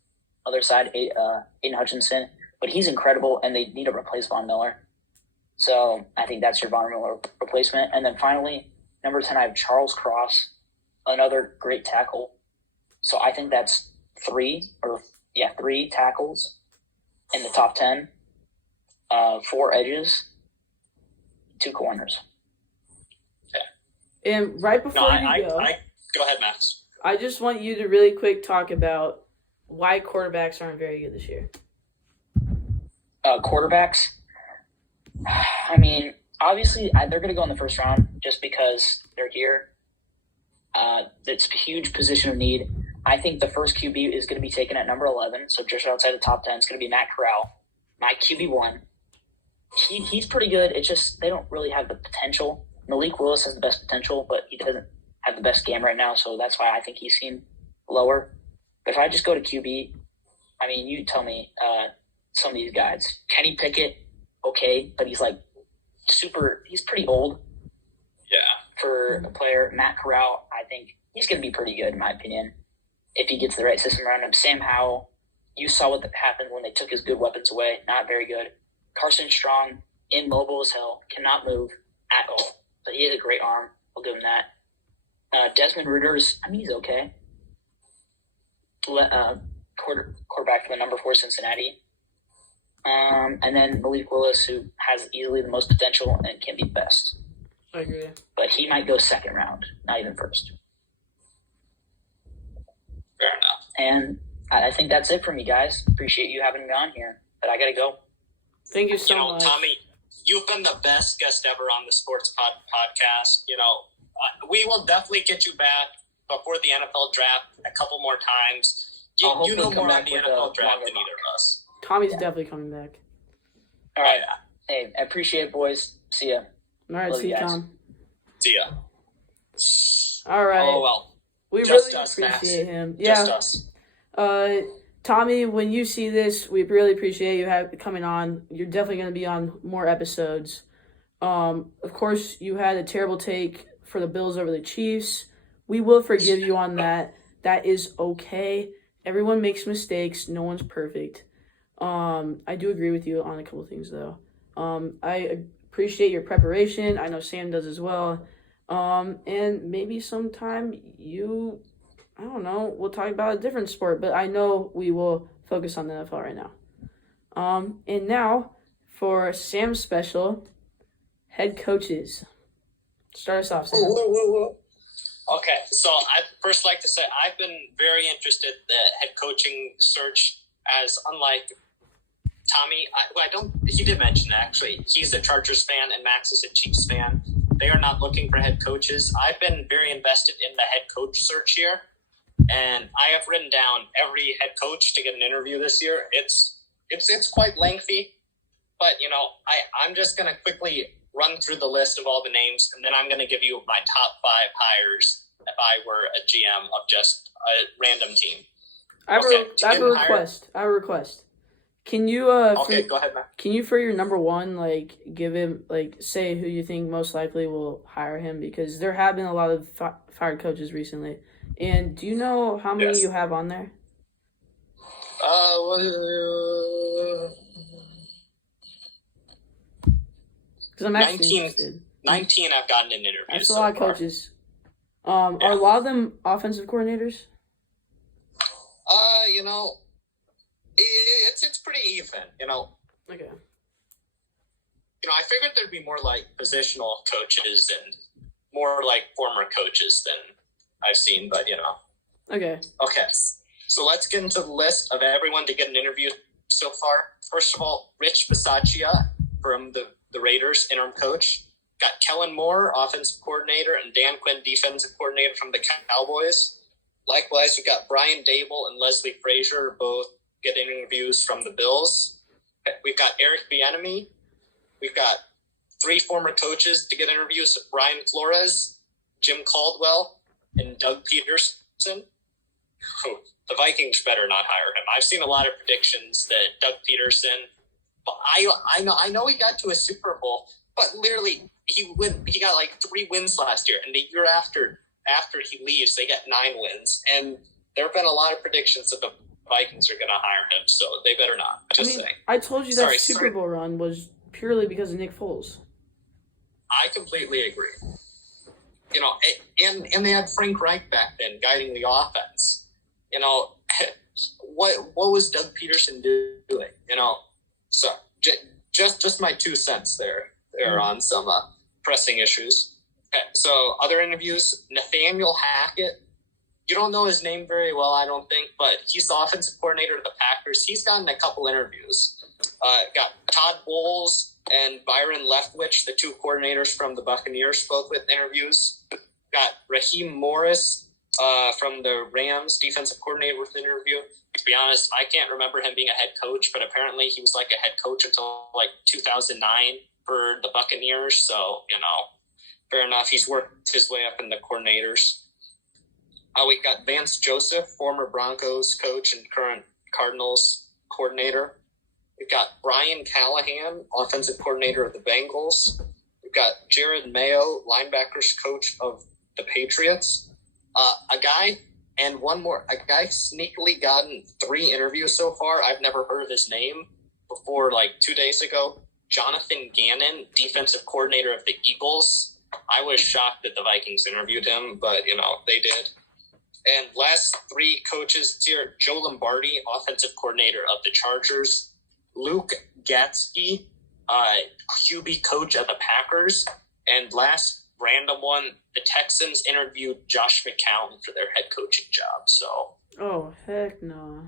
other side, Aiden Hutchinson, but he's incredible, and they need to replace Von Miller. So I think that's your Von Miller replacement. And then finally, number 10, I have Charles Cross, another great tackle. So I think that's 3 tackles in the top 10, 4 edges, 2 corners. And right before you go, go ahead, Max. I just want you to really quick talk about why quarterbacks aren't very good this year. Quarterbacks, I mean, obviously they're going to go in the first round just because they're here. It's a huge position of need. I think the first QB is going to be taken at number 11, so just outside the top 10. It's going to be Matt Corral, my QB1. He's pretty good. It's just they don't really have the potential. Malik Willis has the best potential, but he doesn't have the best game right now, so that's why I think he's seen lower. But if I just go to QB, I mean, you tell me some of these guys. Kenny Pickett, okay, but he's like he's pretty old. Yeah. For a player. Matt Corral, I think he's going to be pretty good, in my opinion, if he gets the right system around him. Sam Howell, you saw what happened when they took his good weapons away. Not very good. Carson Strong, immobile as hell, cannot move at all. But he has a great arm. I'll give him that. Desmond Ridder's, I mean, he's okay. Quarterback for the number 4 Cincinnati. And then Malik Willis, who has easily the most potential and can be the best. I agree. But he might go second round, not even first. Fair enough. And I think that's it for me, guys. Appreciate you having me on here. But I got to go. Thank you so much. Tommy, you've been the best guest ever on the Sports Podcast. We will definitely get you back before the NFL draft a couple more times. You know more on the NFL draft than either of us. Tommy's definitely coming back. All right. Hey, I appreciate it, boys. See ya. All right, see you, Tom. See ya. All right. Oh, well. We Just really us, appreciate Max. him. Yeah. Just us. Tommy, when you see this, we really appreciate you coming on. You're definitely going to be on more episodes. Of course, you had a terrible take for the Bills over the Chiefs. We will forgive you on that. That is okay. Everyone makes mistakes. No one's perfect. I do agree with you on a couple things, though. I appreciate your preparation. I know Sam does as well. And maybe sometime I don't know. We'll talk about a different sport, but I know we will focus on the NFL right now. And now for Sam's special, head coaches. Start us off, Sam. Whoa. Okay, so I'd first like to say I've been very interested in the head coaching search, as unlike Tommy, he did mention that, actually. He's a Chargers fan and Max is a Chiefs fan. They are not looking for head coaches. I've been very invested in the head coach search here, and I have written down every head coach to get an interview this year. It's quite lengthy, but, I'm just going to quickly run through the list of all the names, and then I'm going to give you my top 5 hires if I were a GM of just a random team. I have a request. Can you okay, go ahead, man. Can you, for your number one, give him, say who you think most likely will hire him? Because there have been a lot of fired coaches recently. And do you know how many you have on there? Because I'm actually 19, interested. 19 I've gotten an interview. That's a lot of coaches. Are a lot of them offensive coordinators? It's pretty even, Okay. I figured there'd be more positional coaches and more former coaches than I've seen, but Okay. Okay. So let's get into the list of everyone to get an interview so far. First of all, Rich Bisaccia from the Raiders, interim coach. Got Kellen Moore, offensive coordinator, and Dan Quinn, defensive coordinator from the Cowboys. Likewise, we got Brian Dable and Leslie Frazier, both getting interviews from the Bills. We've got Eric Bieniemy. We've got 3 former coaches to get interviews: Brian Flores, Jim Caldwell, and Doug Peterson. The Vikings better not hire him. I've seen a lot of predictions that Doug Peterson. I know he got to a Super Bowl, but literally he got 3 wins last year, and the year after he leaves, they get 9 wins. And there have been a lot of predictions that the Vikings are going to hire him, so they better not. Saying. I told you that Super Bowl run was purely because of Nick Foles. I completely agree. And they had Frank Reich back then guiding the offense. What was Doug Peterson doing? So just my 2 cents there on some pressing issues. Okay, so other interviews: Nathaniel Hackett. You don't know his name very well, I don't think, but he's the offensive coordinator of the Packers. He's gotten a couple interviews. Got Todd Bowles and Byron Leftwich, the 2 coordinators from the Buccaneers, spoke with interviews. Got Raheem Morris from the Rams, defensive coordinator, with an interview. To be honest, I can't remember him being a head coach, but apparently he was a head coach until 2009 for the Buccaneers. So, fair enough. He's worked his way up in the coordinators. We got Vance Joseph, former Broncos coach and current Cardinals coordinator. We've got Brian Callahan, offensive coordinator of the Bengals. We've got Jared Mayo, linebackers coach of the Patriots. A guy sneakily gotten 3 interviews so far. I've never heard of his name before 2 days ago. Jonathan Gannon, defensive coordinator of the Eagles. I was shocked that the Vikings interviewed him, but, they did. And last 3 coaches here: Joe Lombardi, offensive coordinator of the Chargers; Luke Gatzke, QB coach of the Packers; and last random one, the Texans interviewed Josh McCown for their head coaching job. So, oh heck no!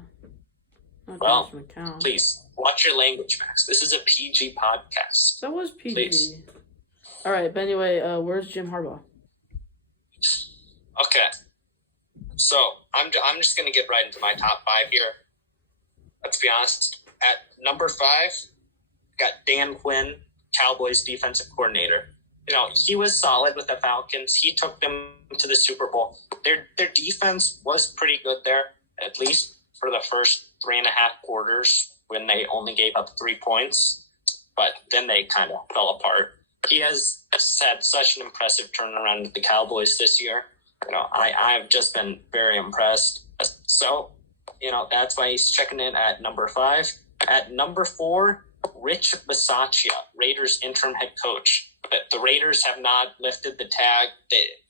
Not Josh McCown. Please watch your language, Max. This is a PG podcast. That was PG. Please. All right, but anyway, where's Jim Harbaugh? Okay. So I'm just gonna get right into my top 5 here. Let's be honest. At number 5, got Dan Quinn, Cowboys defensive coordinator. He was solid with the Falcons. He took them to the Super Bowl. Their defense was pretty good there, at least for the first 3.5 quarters when they only gave up 3 points. But then they kind of fell apart. He has had such an impressive turnaround with the Cowboys this year. I've just been very impressed. So, that's why he's checking in at number 5. At number 4, Rich Bisaccia, Raiders interim head coach. But the Raiders have not lifted the tag.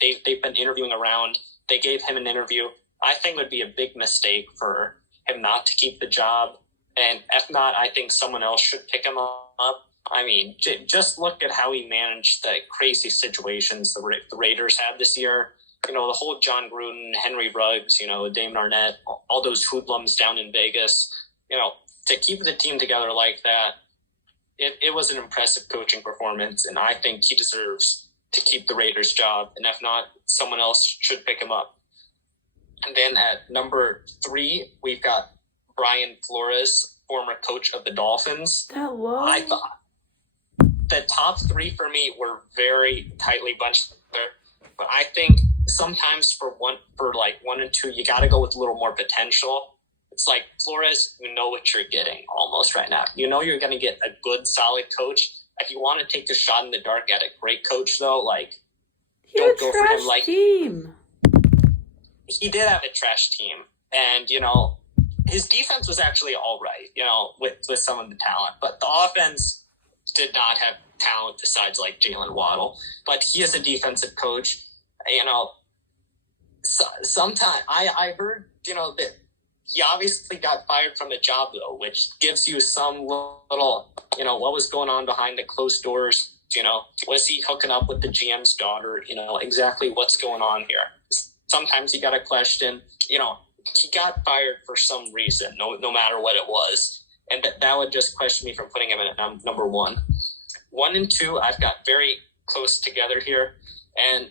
They've been interviewing around. They gave him an interview. I think it would be a big mistake for him not to keep the job. And if not, I think someone else should pick him up. I mean, just look at how he managed the crazy situations the Raiders had this year. The whole John Gruden, Henry Ruggs, Damon Arnett, all those hoodlums down in Vegas. To keep the team together like that, it was an impressive coaching performance, and I think he deserves to keep the Raiders' job. And if not, someone else should pick him up. And then at number 3, we've got Brian Flores, former coach of the Dolphins. Hello. I thought the top 3 for me were very tightly bunched there, but I think sometimes for 1 and 2, you got to go with a little more potential. It's like Flores, you know what you're getting almost right now. You know you're going to get a good, solid coach. If you want to take a shot in the dark at a great coach, though, don't go for him. Team. He did have a trash team, and his defense was actually all right. With some of the talent, but the offense did not have talent besides Jalen Waddle. But he is a defensive coach. Sometimes I heard that he obviously got fired from the job though, which gives you some little what was going on behind the closed doors. Was he hooking up with the GM's daughter? Exactly what's going on here. Sometimes you got to question, he got fired for some reason, no matter what it was. And that would just question me from putting him in at number 1. 1 and 2, I've got very close together here. And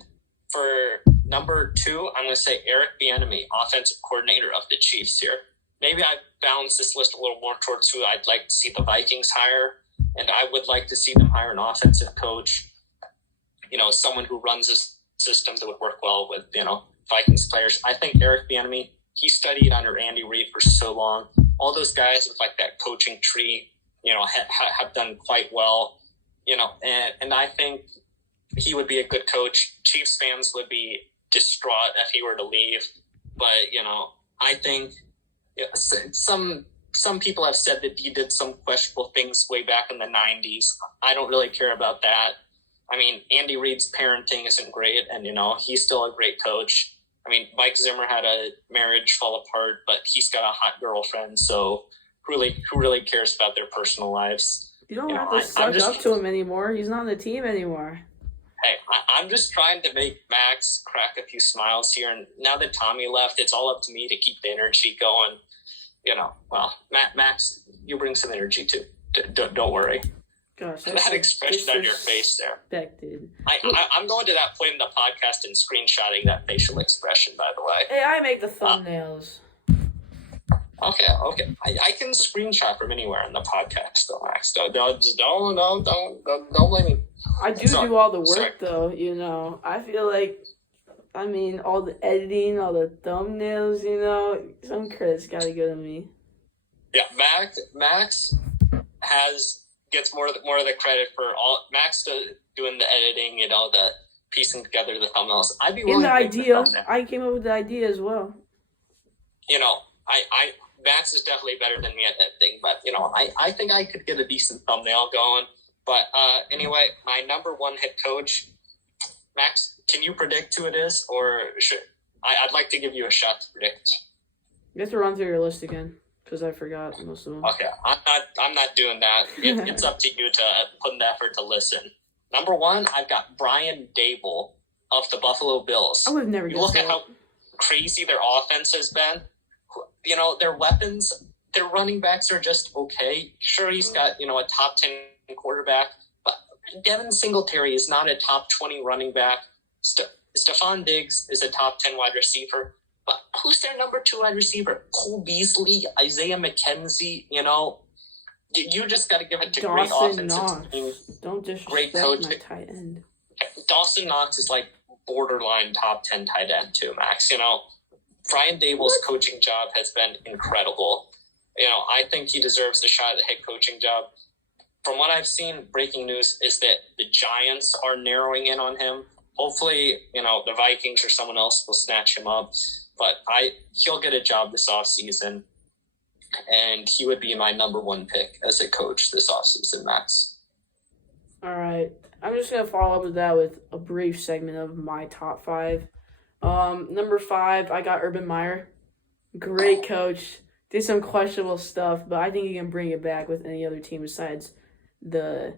for number 2, I'm going to say Eric Bieniemy, offensive coordinator of the Chiefs here. Maybe I balance this list a little more towards who I'd like to see the Vikings hire. And I would like to see them hire an offensive coach, someone who runs a system that would work well with, Vikings players. I think Eric Bieniemy, he studied under Andy Reid for so long. All those guys with that coaching tree, have done quite well, and I think he would be a good coach. Chiefs fans would be distraught if he were to leave. But, I think some people have said that he did some questionable things way back in the 90s. I don't really care about that. I mean, Andy Reid's parenting isn't great, and, he's still a great coach. I mean, Mike Zimmer had a marriage fall apart, but he's got a hot girlfriend, so who really cares about their personal lives? You don't have to suck up to him anymore. He's not on the team anymore. Hey, I'm just trying to make Max crack a few smiles here, and now that Tommy left, it's all up to me to keep the energy going. Well, Max, you bring some energy too. Don't worry. Gosh, that expression on your face there. I'm going to that point in the podcast and screenshotting that facial expression, by the way. Hey, I make the thumbnails. Okay. I can screenshot from anywhere in the podcast, though, Max. Don't blame me. I do all the work, though, I feel all the editing, all the thumbnails, some credit's got to go to me. Yeah, Max gets more of the credit for all. Max doing the editing, the piecing together the thumbnails. I'd be willing to make the thumbnail. I came up with the idea as well. Max is definitely better than me at editing, but I think I could get a decent thumbnail going. But anyway, my number 1 head coach, Max, can you predict who it is, or should I'd like to give you a shot to predict? You have to run through your list again, because I forgot most of them. Okay, I'm not doing that. It's up to you to put in the effort to listen. Number 1, I've got Brian Dable of the Buffalo Bills. I would have never guessed look at how crazy their offense has been. Their weapons, their running backs are just okay. Sure, he's got, a top 10 quarterback, but Devin Singletary is not a top 20 running back. Stephon Diggs is a top 10 wide receiver. But who's their number 2 wide receiver? Cole Beasley, Isaiah McKenzie, You just got to give it to great offensive team. Don't disrespect my tight end. Dawson Knox is borderline top 10 tight end too, Max. Brian Dable's coaching job has been incredible. I think he deserves a shot at the head coaching job. From what I've seen, breaking news is that the Giants are narrowing in on him. Hopefully, the Vikings or someone else will snatch him up. But he'll get a job this offseason, and he would be my number 1 pick as a coach this offseason, Max. All right. I'm just going to follow up with that with a brief segment of my top 5. Number 5, I got Urban Meyer. Great coach. Did some questionable stuff, but I think he can bring it back with any other team besides the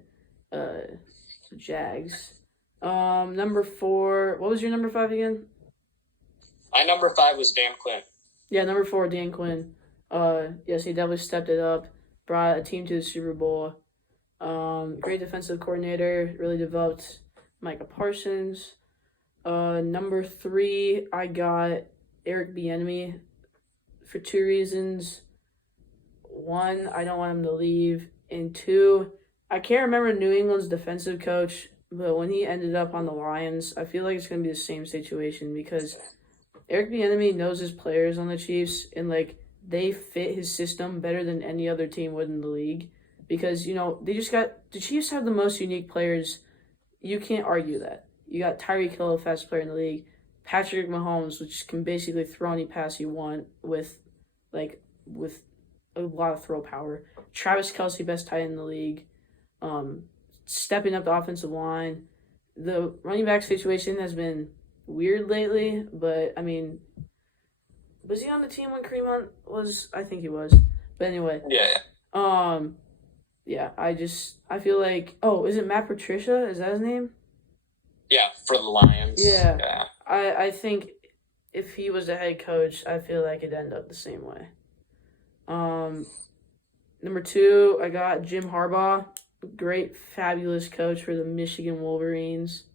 Jags. Number 4. What was your number 5 again? My number 5 was Dan Quinn. Yeah, number 4, Dan Quinn. Yes, he definitely stepped it up. Brought a team to the Super Bowl. Great defensive coordinator. Really developed Micah Parsons. Number 3, I got Eric Bieniemy for 2 reasons. 1, I don't want him to leave. And 2, I can't remember New England's defensive coach, but when he ended up on the Lions, I feel like it's going to be the same situation because Eric Bieniemy knows his players on the Chiefs, and they fit his system better than any other team would in the league. Because the Chiefs have the most unique players. You can't argue that. You got Tyreek Hill, the fastest player in the league. Patrick Mahomes, which can basically throw any pass you want with a lot of throw power. Travis Kelce, best tight end in the league. Stepping up the offensive line. The running back situation has been weird lately, but I mean, was he on the team when Kareem was? I think he was. But anyway. Yeah. Yeah, I feel like, is it Matt Patricia? Is that his name? Yeah, for the Lions. Yeah. I think if he was the head coach, I feel like it'd end up the same way. Number 2, I got Jim Harbaugh. Great, fabulous coach for the Michigan Wolverines.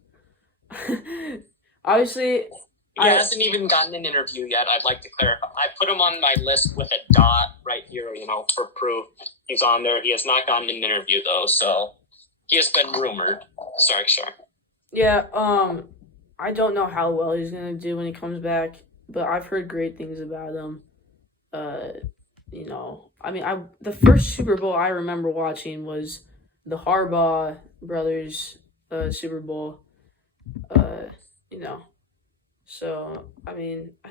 Obviously, he hasn't even gotten an interview yet. I'd like to clarify. I put him on my list with a dot right here, for proof. He's on there. He has not gotten an interview, though, so he has been rumored. Sorry. Yeah, I don't know how well he's going to do when he comes back, but I've heard great things about him. The first Super Bowl I remember watching was the Harbaugh brothers Super Bowl. So, I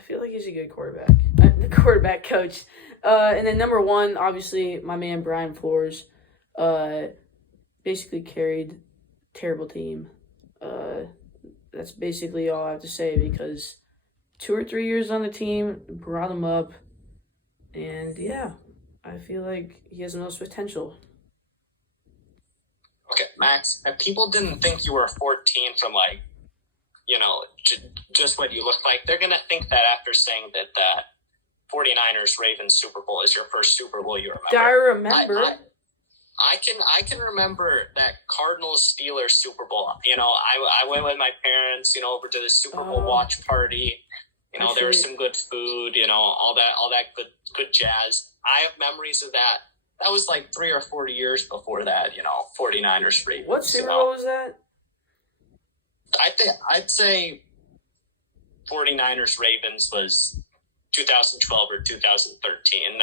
feel like he's a good quarterback. The quarterback coach. And then number 1, obviously, my man Brian Flores basically carried a terrible team. That's basically all I have to say because 2 or 3 years on the team brought him up. And, yeah, I feel like he has the most potential. Okay, Max, if people didn't think you were 14 from, just what you look like, they're going to think that after saying that 49ers-Ravens Super Bowl is your first Super Bowl you remember. I remember. I can remember that Cardinals-Steelers Super Bowl. I went with my parents, over to the Super Bowl watch party. There was some good food, all that good jazz. I have memories of that. That was 3 or 4 years before that, 49ers-Ravens. What Super Bowl was that? I'd say 49ers-Ravens was 2012 or 2013.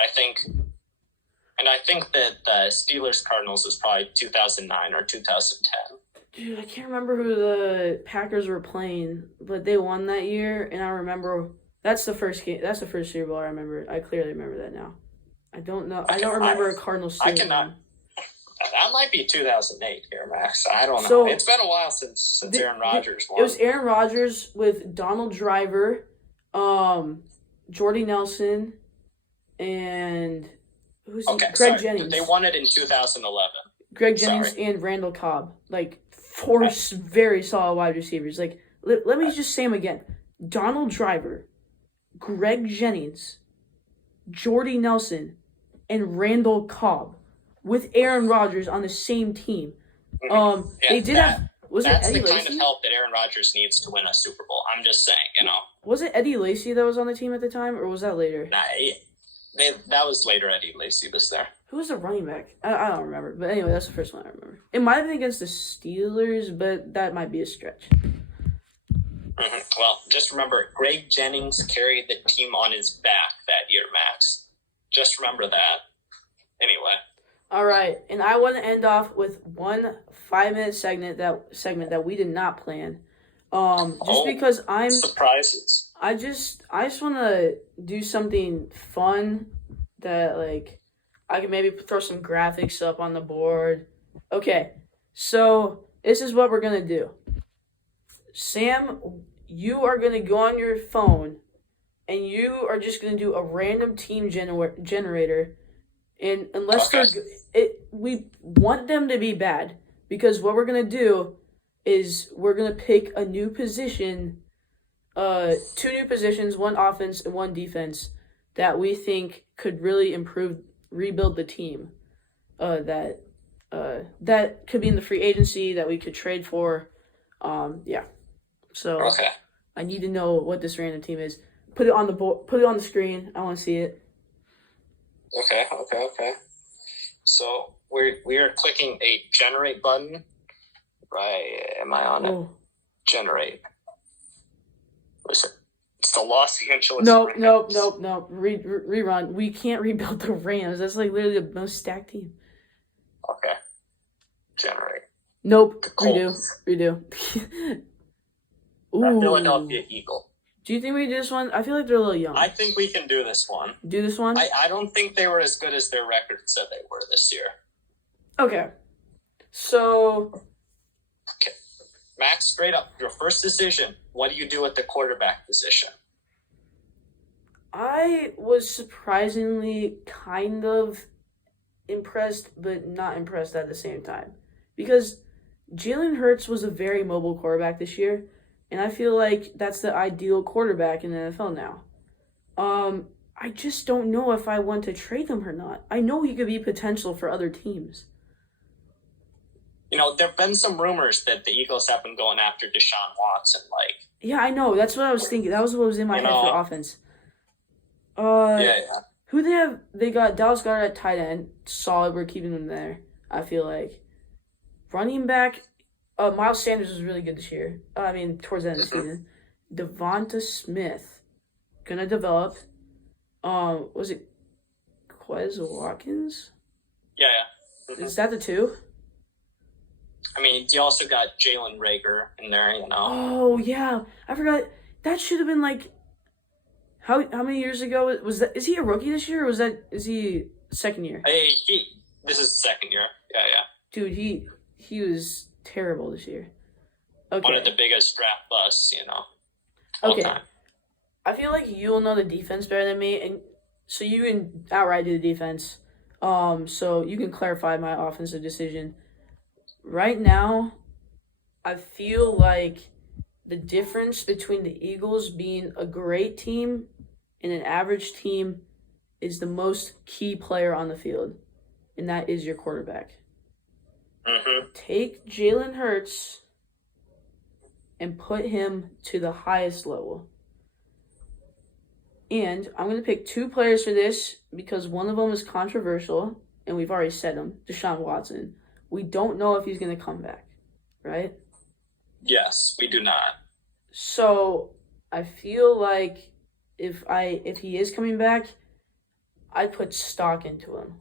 And I think that the Steelers-Cardinals was probably 2009 or 2010. Dude, I can't remember who the Packers were playing, but they won that year, and I remember that's the first game. That's the first Super Bowl I remember. I clearly remember that now. I don't know. I don't remember a Cardinals. I cannot. That might be 2008 here, Max. I don't know. It's been a while since Aaron Rodgers won. It was Aaron Rodgers with Donald Driver, Jordy Nelson, and Greg Jennings. They won it in 2011. Greg Jennings and Randall Cobb. 4 very solid wide receivers. Let me just say them again. Donald Driver, Greg Jennings, Jordy Nelson, and Randall Cobb with Aaron Rodgers on the same team. They did have... Was it Eddie Lacy? That's the kind of help that Aaron Rodgers needs to win a Super Bowl. I'm just saying, Was it Eddie Lacy that was on the team at the time, or was that later? Nah, that was later. Eddie Lacy was there. Who was the running back? I don't remember. But anyway, that's the first one I remember. It might have been against the Steelers, but that might be a stretch. Mm-hmm. Well, just remember, Greg Jennings carried the team on his back that year, Max. Just remember that. Anyway. All right, and I want to end off with one 5-minute segment that we did not plan. Because I'm surprises. I just want to do something fun that I can maybe throw some graphics up on the board. Okay, so this is what we're gonna do. Sam, you are going to go on your phone and you are just going to do a random team generator. And unless we want them to be bad, because what we're going to do is we're going to pick a new position, 2 new positions, 1 offense and 1 defense, that we think could really rebuild the team. That could be in the free agency that we could trade for. Yeah. So I need to know what this random team is. Put it on the board. Put it on the screen. I want to see it. Okay. So we are clicking a generate button. Right? Am I on it? Generate. Listen, it's the Los Angeles. No. Rerun. We can't rebuild the Rams. That's like literally the most stacked team. Okay. Generate. Nope. Redo. Ooh. Philadelphia Eagle. Do you think we do this one? I feel like they're a little young. I think we can do this one. Do this one? I don't think they were as good as their record said they were this year. Okay. So. Okay. Max, straight up, your first decision. What do you do at the quarterback position? I was surprisingly kind of impressed, but not impressed at the same time. Because Jalen Hurts was a very mobile quarterback this year. And I feel like that's the ideal quarterback in the NFL now. I just don't know if I want to trade him or not. I know he could be potential for other teams. You know, there have been some rumors that the Eagles have been going after Deshaun Watson. Yeah, I know. That's what I was thinking. That was what was in my head for offense. Yeah. Who they have? They got Dallas Goedert at tight end. Solid. We're keeping them there, I feel like. Running back... Miles Sanders was really good this year. Towards the end of the season. Devonta Smith. Gonna develop. Was it Quez Watkins? Yeah. Mm-hmm. Is that the 2? You also got Jalen Reagor in there, you know. Oh, yeah. I forgot. That should have been like... How many years ago was that? Is he a rookie this year, or is he second year? This is second year. Yeah. Dude, he was terrible this year. Okay. One of the biggest draft busts, you know. Okay. Time. I feel like you'll know the defense better than me, and so you can outright do the defense. So you can clarify my offensive decision. Right now, I feel like the difference between the Eagles being a great team and an average team is the most key player on the field, and that is your quarterback. Mm-hmm. Take Jalen Hurts and put him to the highest level. And I'm going to pick 2 players for this because one of them is controversial, and we've already said him, Deshaun Watson. We don't know if he's going to come back, right? Yes, we do not. So I feel like if he is coming back, I'd put stock into him.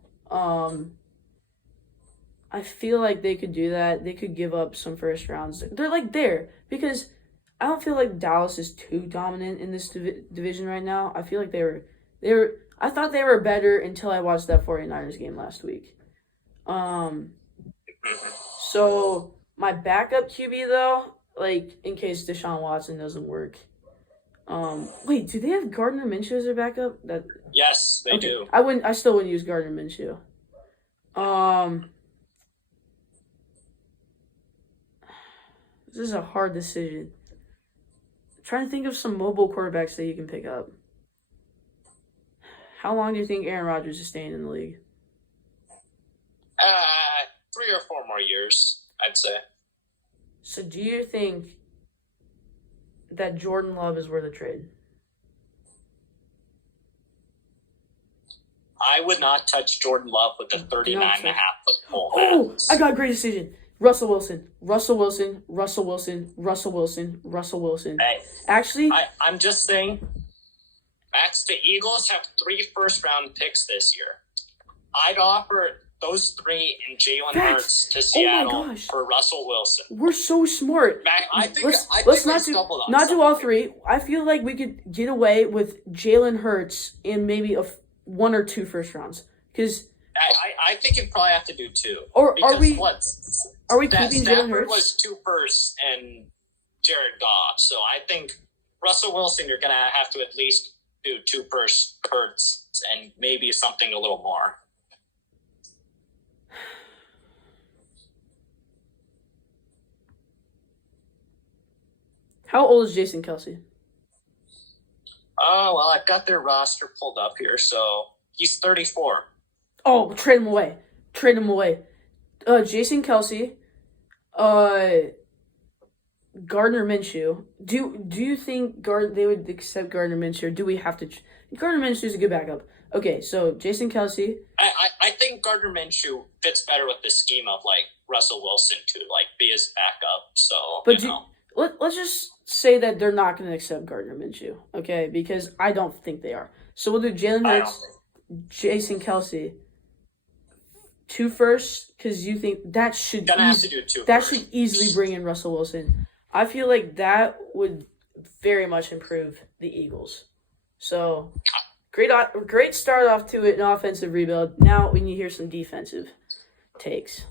I feel like they could do that. They could give up some first rounds. They're there because I don't feel like Dallas is too dominant in this division right now. I feel like they were. I thought they were better until I watched that 49ers game last week. So my backup QB though, in case Deshaun Watson doesn't work. Wait, do they have Gardner Minshew as their backup? Yes, they do. I still wouldn't use Gardner Minshew. This is a hard decision. I'm trying to think of some mobile quarterbacks that you can pick up. How long do you think Aaron Rodgers is staying in the league? 3 or 4 more years, I'd say. So do you think that Jordan Love is worth a trade? I would not touch Jordan Love with a 39.5-foot pole. Oh, I got a great decision. Russell Wilson. Hey, actually, I'm just saying, Max, the Eagles have 3 first-round picks this year. I'd offer those 3 and Jalen Hurts to Seattle for Russell Wilson. We're so smart. Max, I think let's not do all 3. I feel like we could get away with Jalen Hurts in maybe 1 or 2 first rounds because I think you'd probably have to do 2. Or because are we keeping Jalen Hurts? Was 2 firsts and Jared Goff. So I think Russell Wilson, you're going to have to at least do 2 first hurts and maybe something a little more. How old is Jason Kelce? Oh, well, I've got their roster pulled up here, so he's 34. Oh, trade him away. Trade him away. Jason Kelce, Gardner Minshew. Do you think they would accept Gardner Minshew, or do we have to? Gardner Minshew is a good backup. Okay, so Jason Kelce. I think Gardner Minshew fits better with the scheme of like Russell Wilson to like be his backup. So, but let's just say that they're not going to accept Gardner Minshew, okay? Because I don't think they are. So we'll do Jalen Hurts, Jason Kelce, 2 firsts, because you think that should should easily bring in Russell Wilson. I feel like that would very much improve the Eagles. So great start off to an offensive rebuild. Now we need to hear some defensive takes.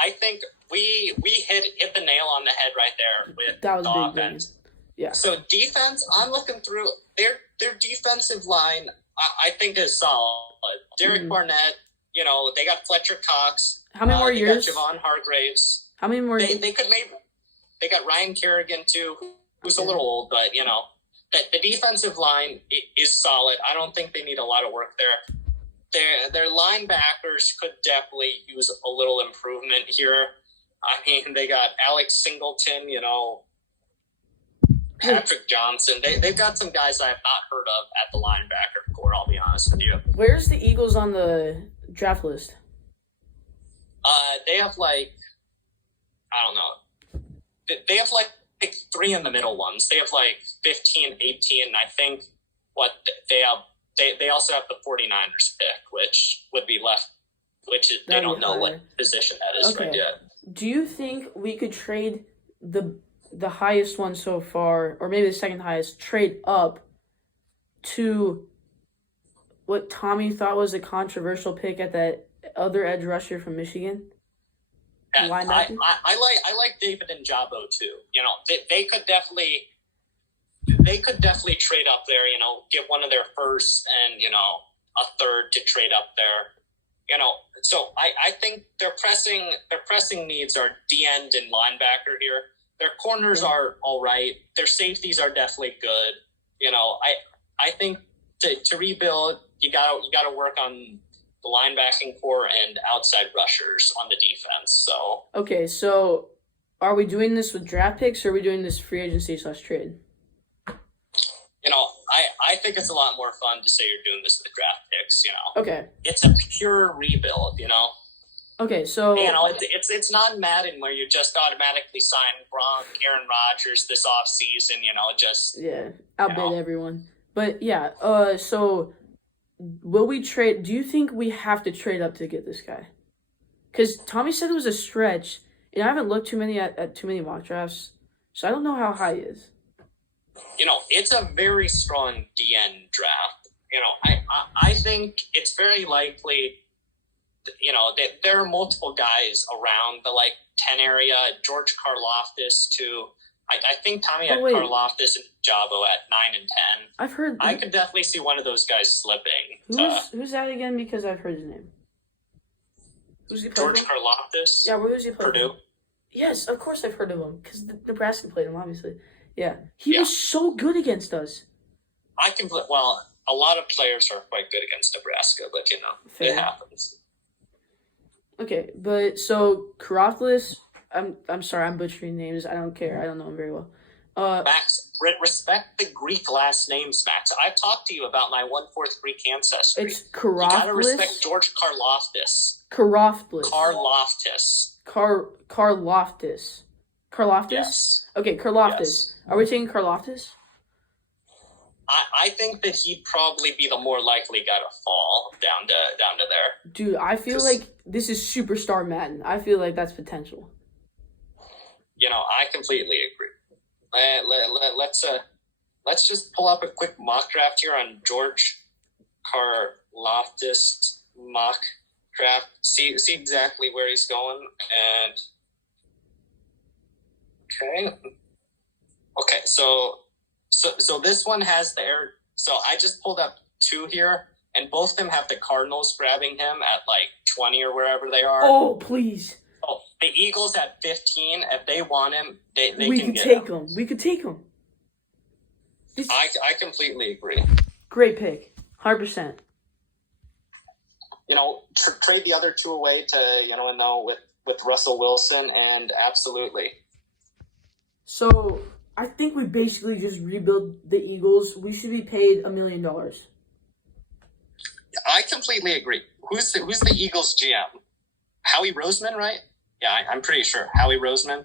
I think we hit the nail on the head right there with the offense. Yeah. So defense, I'm looking through their defensive line. I think is solid. Derek Barnett. They got Fletcher Cox. How many more years? They got Javon Hargraves. How many more? They could maybe. They got Ryan Kerrigan too, who's a little old, but the defensive line is solid. I don't think they need a lot of work there. Their linebackers could definitely use a little improvement here. I mean, they got Alex Singleton, Patrick Johnson. They've got some guys I have not heard of at the linebacker core, I'll be honest with you. Where's the Eagles on the draft list? They have I don't know. They have 3 in the middle ones. They have 15, 18. I think they have. They also have the 49ers pick, which would be left, they don't know what position that is right yet. Do you think we could trade the highest one so far, or maybe the second highest, trade up to what Tommy thought was a controversial pick at that other edge rusher from Michigan? I like David Njoku too. They could definitely trade up there. Get one of their firsts and a third to trade up there. So I think their pressing needs are D end and linebacker here. Their corners are all right. Their safeties are definitely good. I think to rebuild, you gotta work on the linebacking core and outside rushers on the defense. So okay, so are we doing this with draft picks, or are we doing this free agency / trade? I think it's a lot more fun to say you're doing this with draft picks. Okay, it's a pure rebuild. Okay, so it's not Madden where you just automatically sign Gronk, Aaron Rodgers this offseason. Just outbid everyone. But yeah, so will we trade? Do you think we have to trade up to get this guy? Because Tommy said it was a stretch, and I haven't looked too many at too many mock drafts, so I don't know how high he is. It's a very strong DN draft. I think it's very likely. There are multiple guys around the 10 area. George Karlaftis too. I think Tommy had Karlaftis and Jabo at 9 and 10. I've heard. I could definitely see one of those guys slipping. Who's that again? Because I've heard his name. Who's he George Karlaftis. Yeah, where's he playing? Purdue. Yes, of course I've heard of him because Nebraska played him. Obviously, yeah. He was so good against us. Well, a lot of players are quite good against Nebraska, but it happens. Okay, but so Karoflis, I'm sorry, I'm butchering names. I don't care. I don't know him very well. Max, respect the Greek last names, Max. I've talked to you about my 1/4 Greek ancestry. It's Karoflis. You gotta respect George Karlaftis. Karlaftis. Karlaftis? Yes. Okay, Karlaftis. Yes. Are we saying Karlaftis? I think that he'd probably be the more likely guy to fall down to there. Dude, I feel like this is superstar Madden. I feel like that's potential. I completely agree. Let's just pull up a quick mock draft here on George Karlaftis mock draft. See exactly where he's going, and Okay, so this one has the air. So I just pulled up two here, and both of them have the Cardinals grabbing him at like 20 or wherever they are. Oh, please. Oh, the Eagles at 15. If they want him, they we can could get take him. him. We could take him. I completely agree. Great pick. 100%. Trade the other two away to, with Russell Wilson, and absolutely. So I think we basically just rebuild the Eagles. We should be paid $1 million. I completely agree. Who's the Eagles GM? Howie Roseman, right? Yeah, I'm pretty sure. Howie Roseman.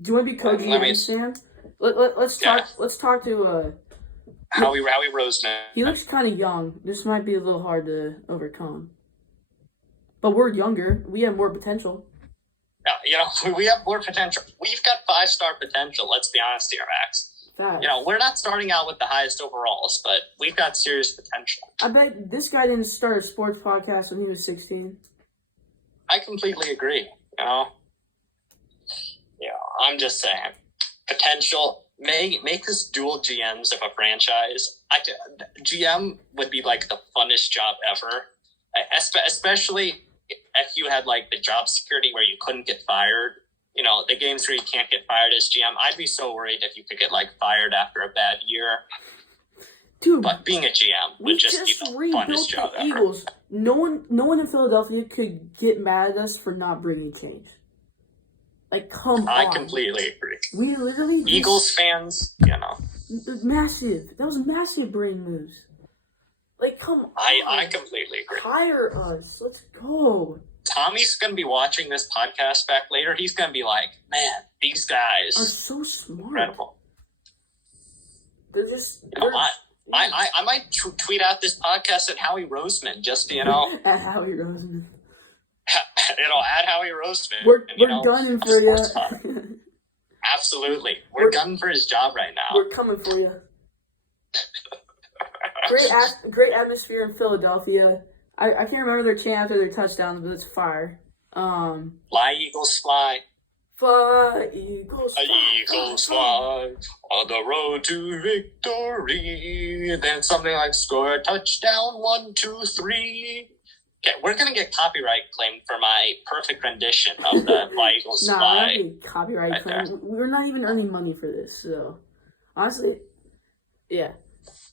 Do you want to be co-GM, Sam? Let's talk. Yeah. Let's talk to Howie Roseman. He looks kind of young. This might be a little hard to overcome. But we're younger. We have more potential. We have more potential. We've got 5-star potential. Let's be honest here, Max. Fact. We're not starting out with the highest overalls, but we've got serious potential. I bet this guy didn't start a sports podcast when he was 16. I completely agree. I'm just saying, potential. Make us dual GMs of a franchise. GM would be like the funnest job ever, especially if you had like the job security where you couldn't get fired. The games where you can't get fired as GM. I'd be so worried if you could get like fired after a bad year. Dude, but being a GM would just be the funnest job ever. Eagles. No one in Philadelphia could get mad at us for not bringing change. Like, come on. I completely agree. We literally Eagles fans, massive. That was massive brain moves. Like, come on. I completely agree. Hire us. Let's go. Tommy's going to be watching this podcast back later. He's going to be like, man, these guys are so smart. Incredible. They're just... I might tweet out this podcast at Howie Roseman, just, At Howie Roseman. At Howie Roseman. We're gunning for you. Absolutely. We're gunning for his job right now. We're coming for you. Great atmosphere in Philadelphia. I can't remember their chant after their touchdowns, but it's fire. Fly, Eagles, fly. Fly, Eagles, fly. Eagles fly on the road to victory. Then something like score a touchdown, 1, 2, 3. Okay, we're going to get copyright claimed for my perfect rendition of the Fly, Eagles, fly. Not copyright claim. We're not even earning money for this, so. Honestly, yeah.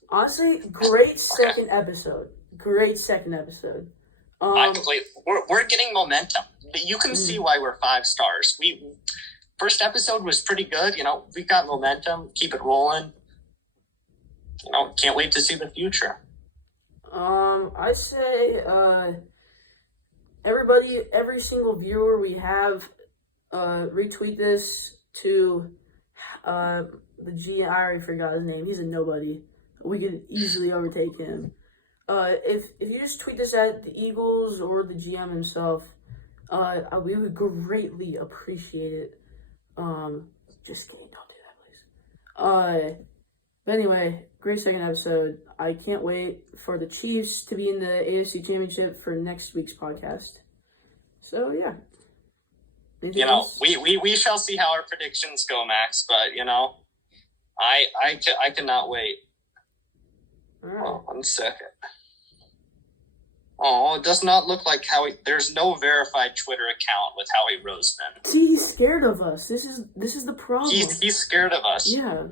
Honestly, great second episode. Great second episode. We're getting momentum. You can see why we're 5 stars. First episode was pretty good. We've got momentum. Keep it rolling. Can't wait to see the future. I say, everybody, every single viewer we have, retweet this to, the G. I already forgot his name. He's a nobody. We could easily overtake him. If you just tweet this at the Eagles or the GM himself, we would greatly appreciate it. Just kidding, don't do that, please. But anyway, great second episode. I can't wait for the Chiefs to be in the AFC Championship for next week's podcast. So yeah. We shall see how our predictions go, Max. But I cannot wait. All right. Well, 1 second. Oh, it does not look like Howie. There's no verified Twitter account with Howie Roseman. See, he's scared of us. This is the problem. He's scared of us. Yeah.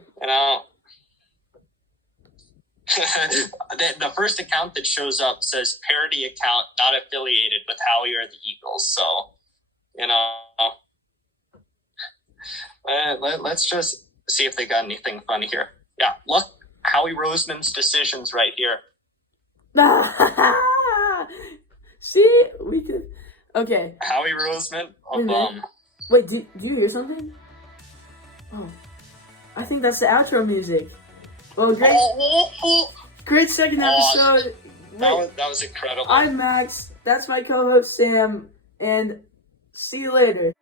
The first account that shows up says parody account not affiliated with Howie or the Eagles. So, let's just see if they got anything funny here. Yeah, look, Howie Roseman's decisions right here. See, we could. Okay. Howie Roseman. Wait, do you hear something? Oh, I think that's the outro music. Well, great second episode. That was incredible. I'm Max. That's my co-host Sam, and see you later.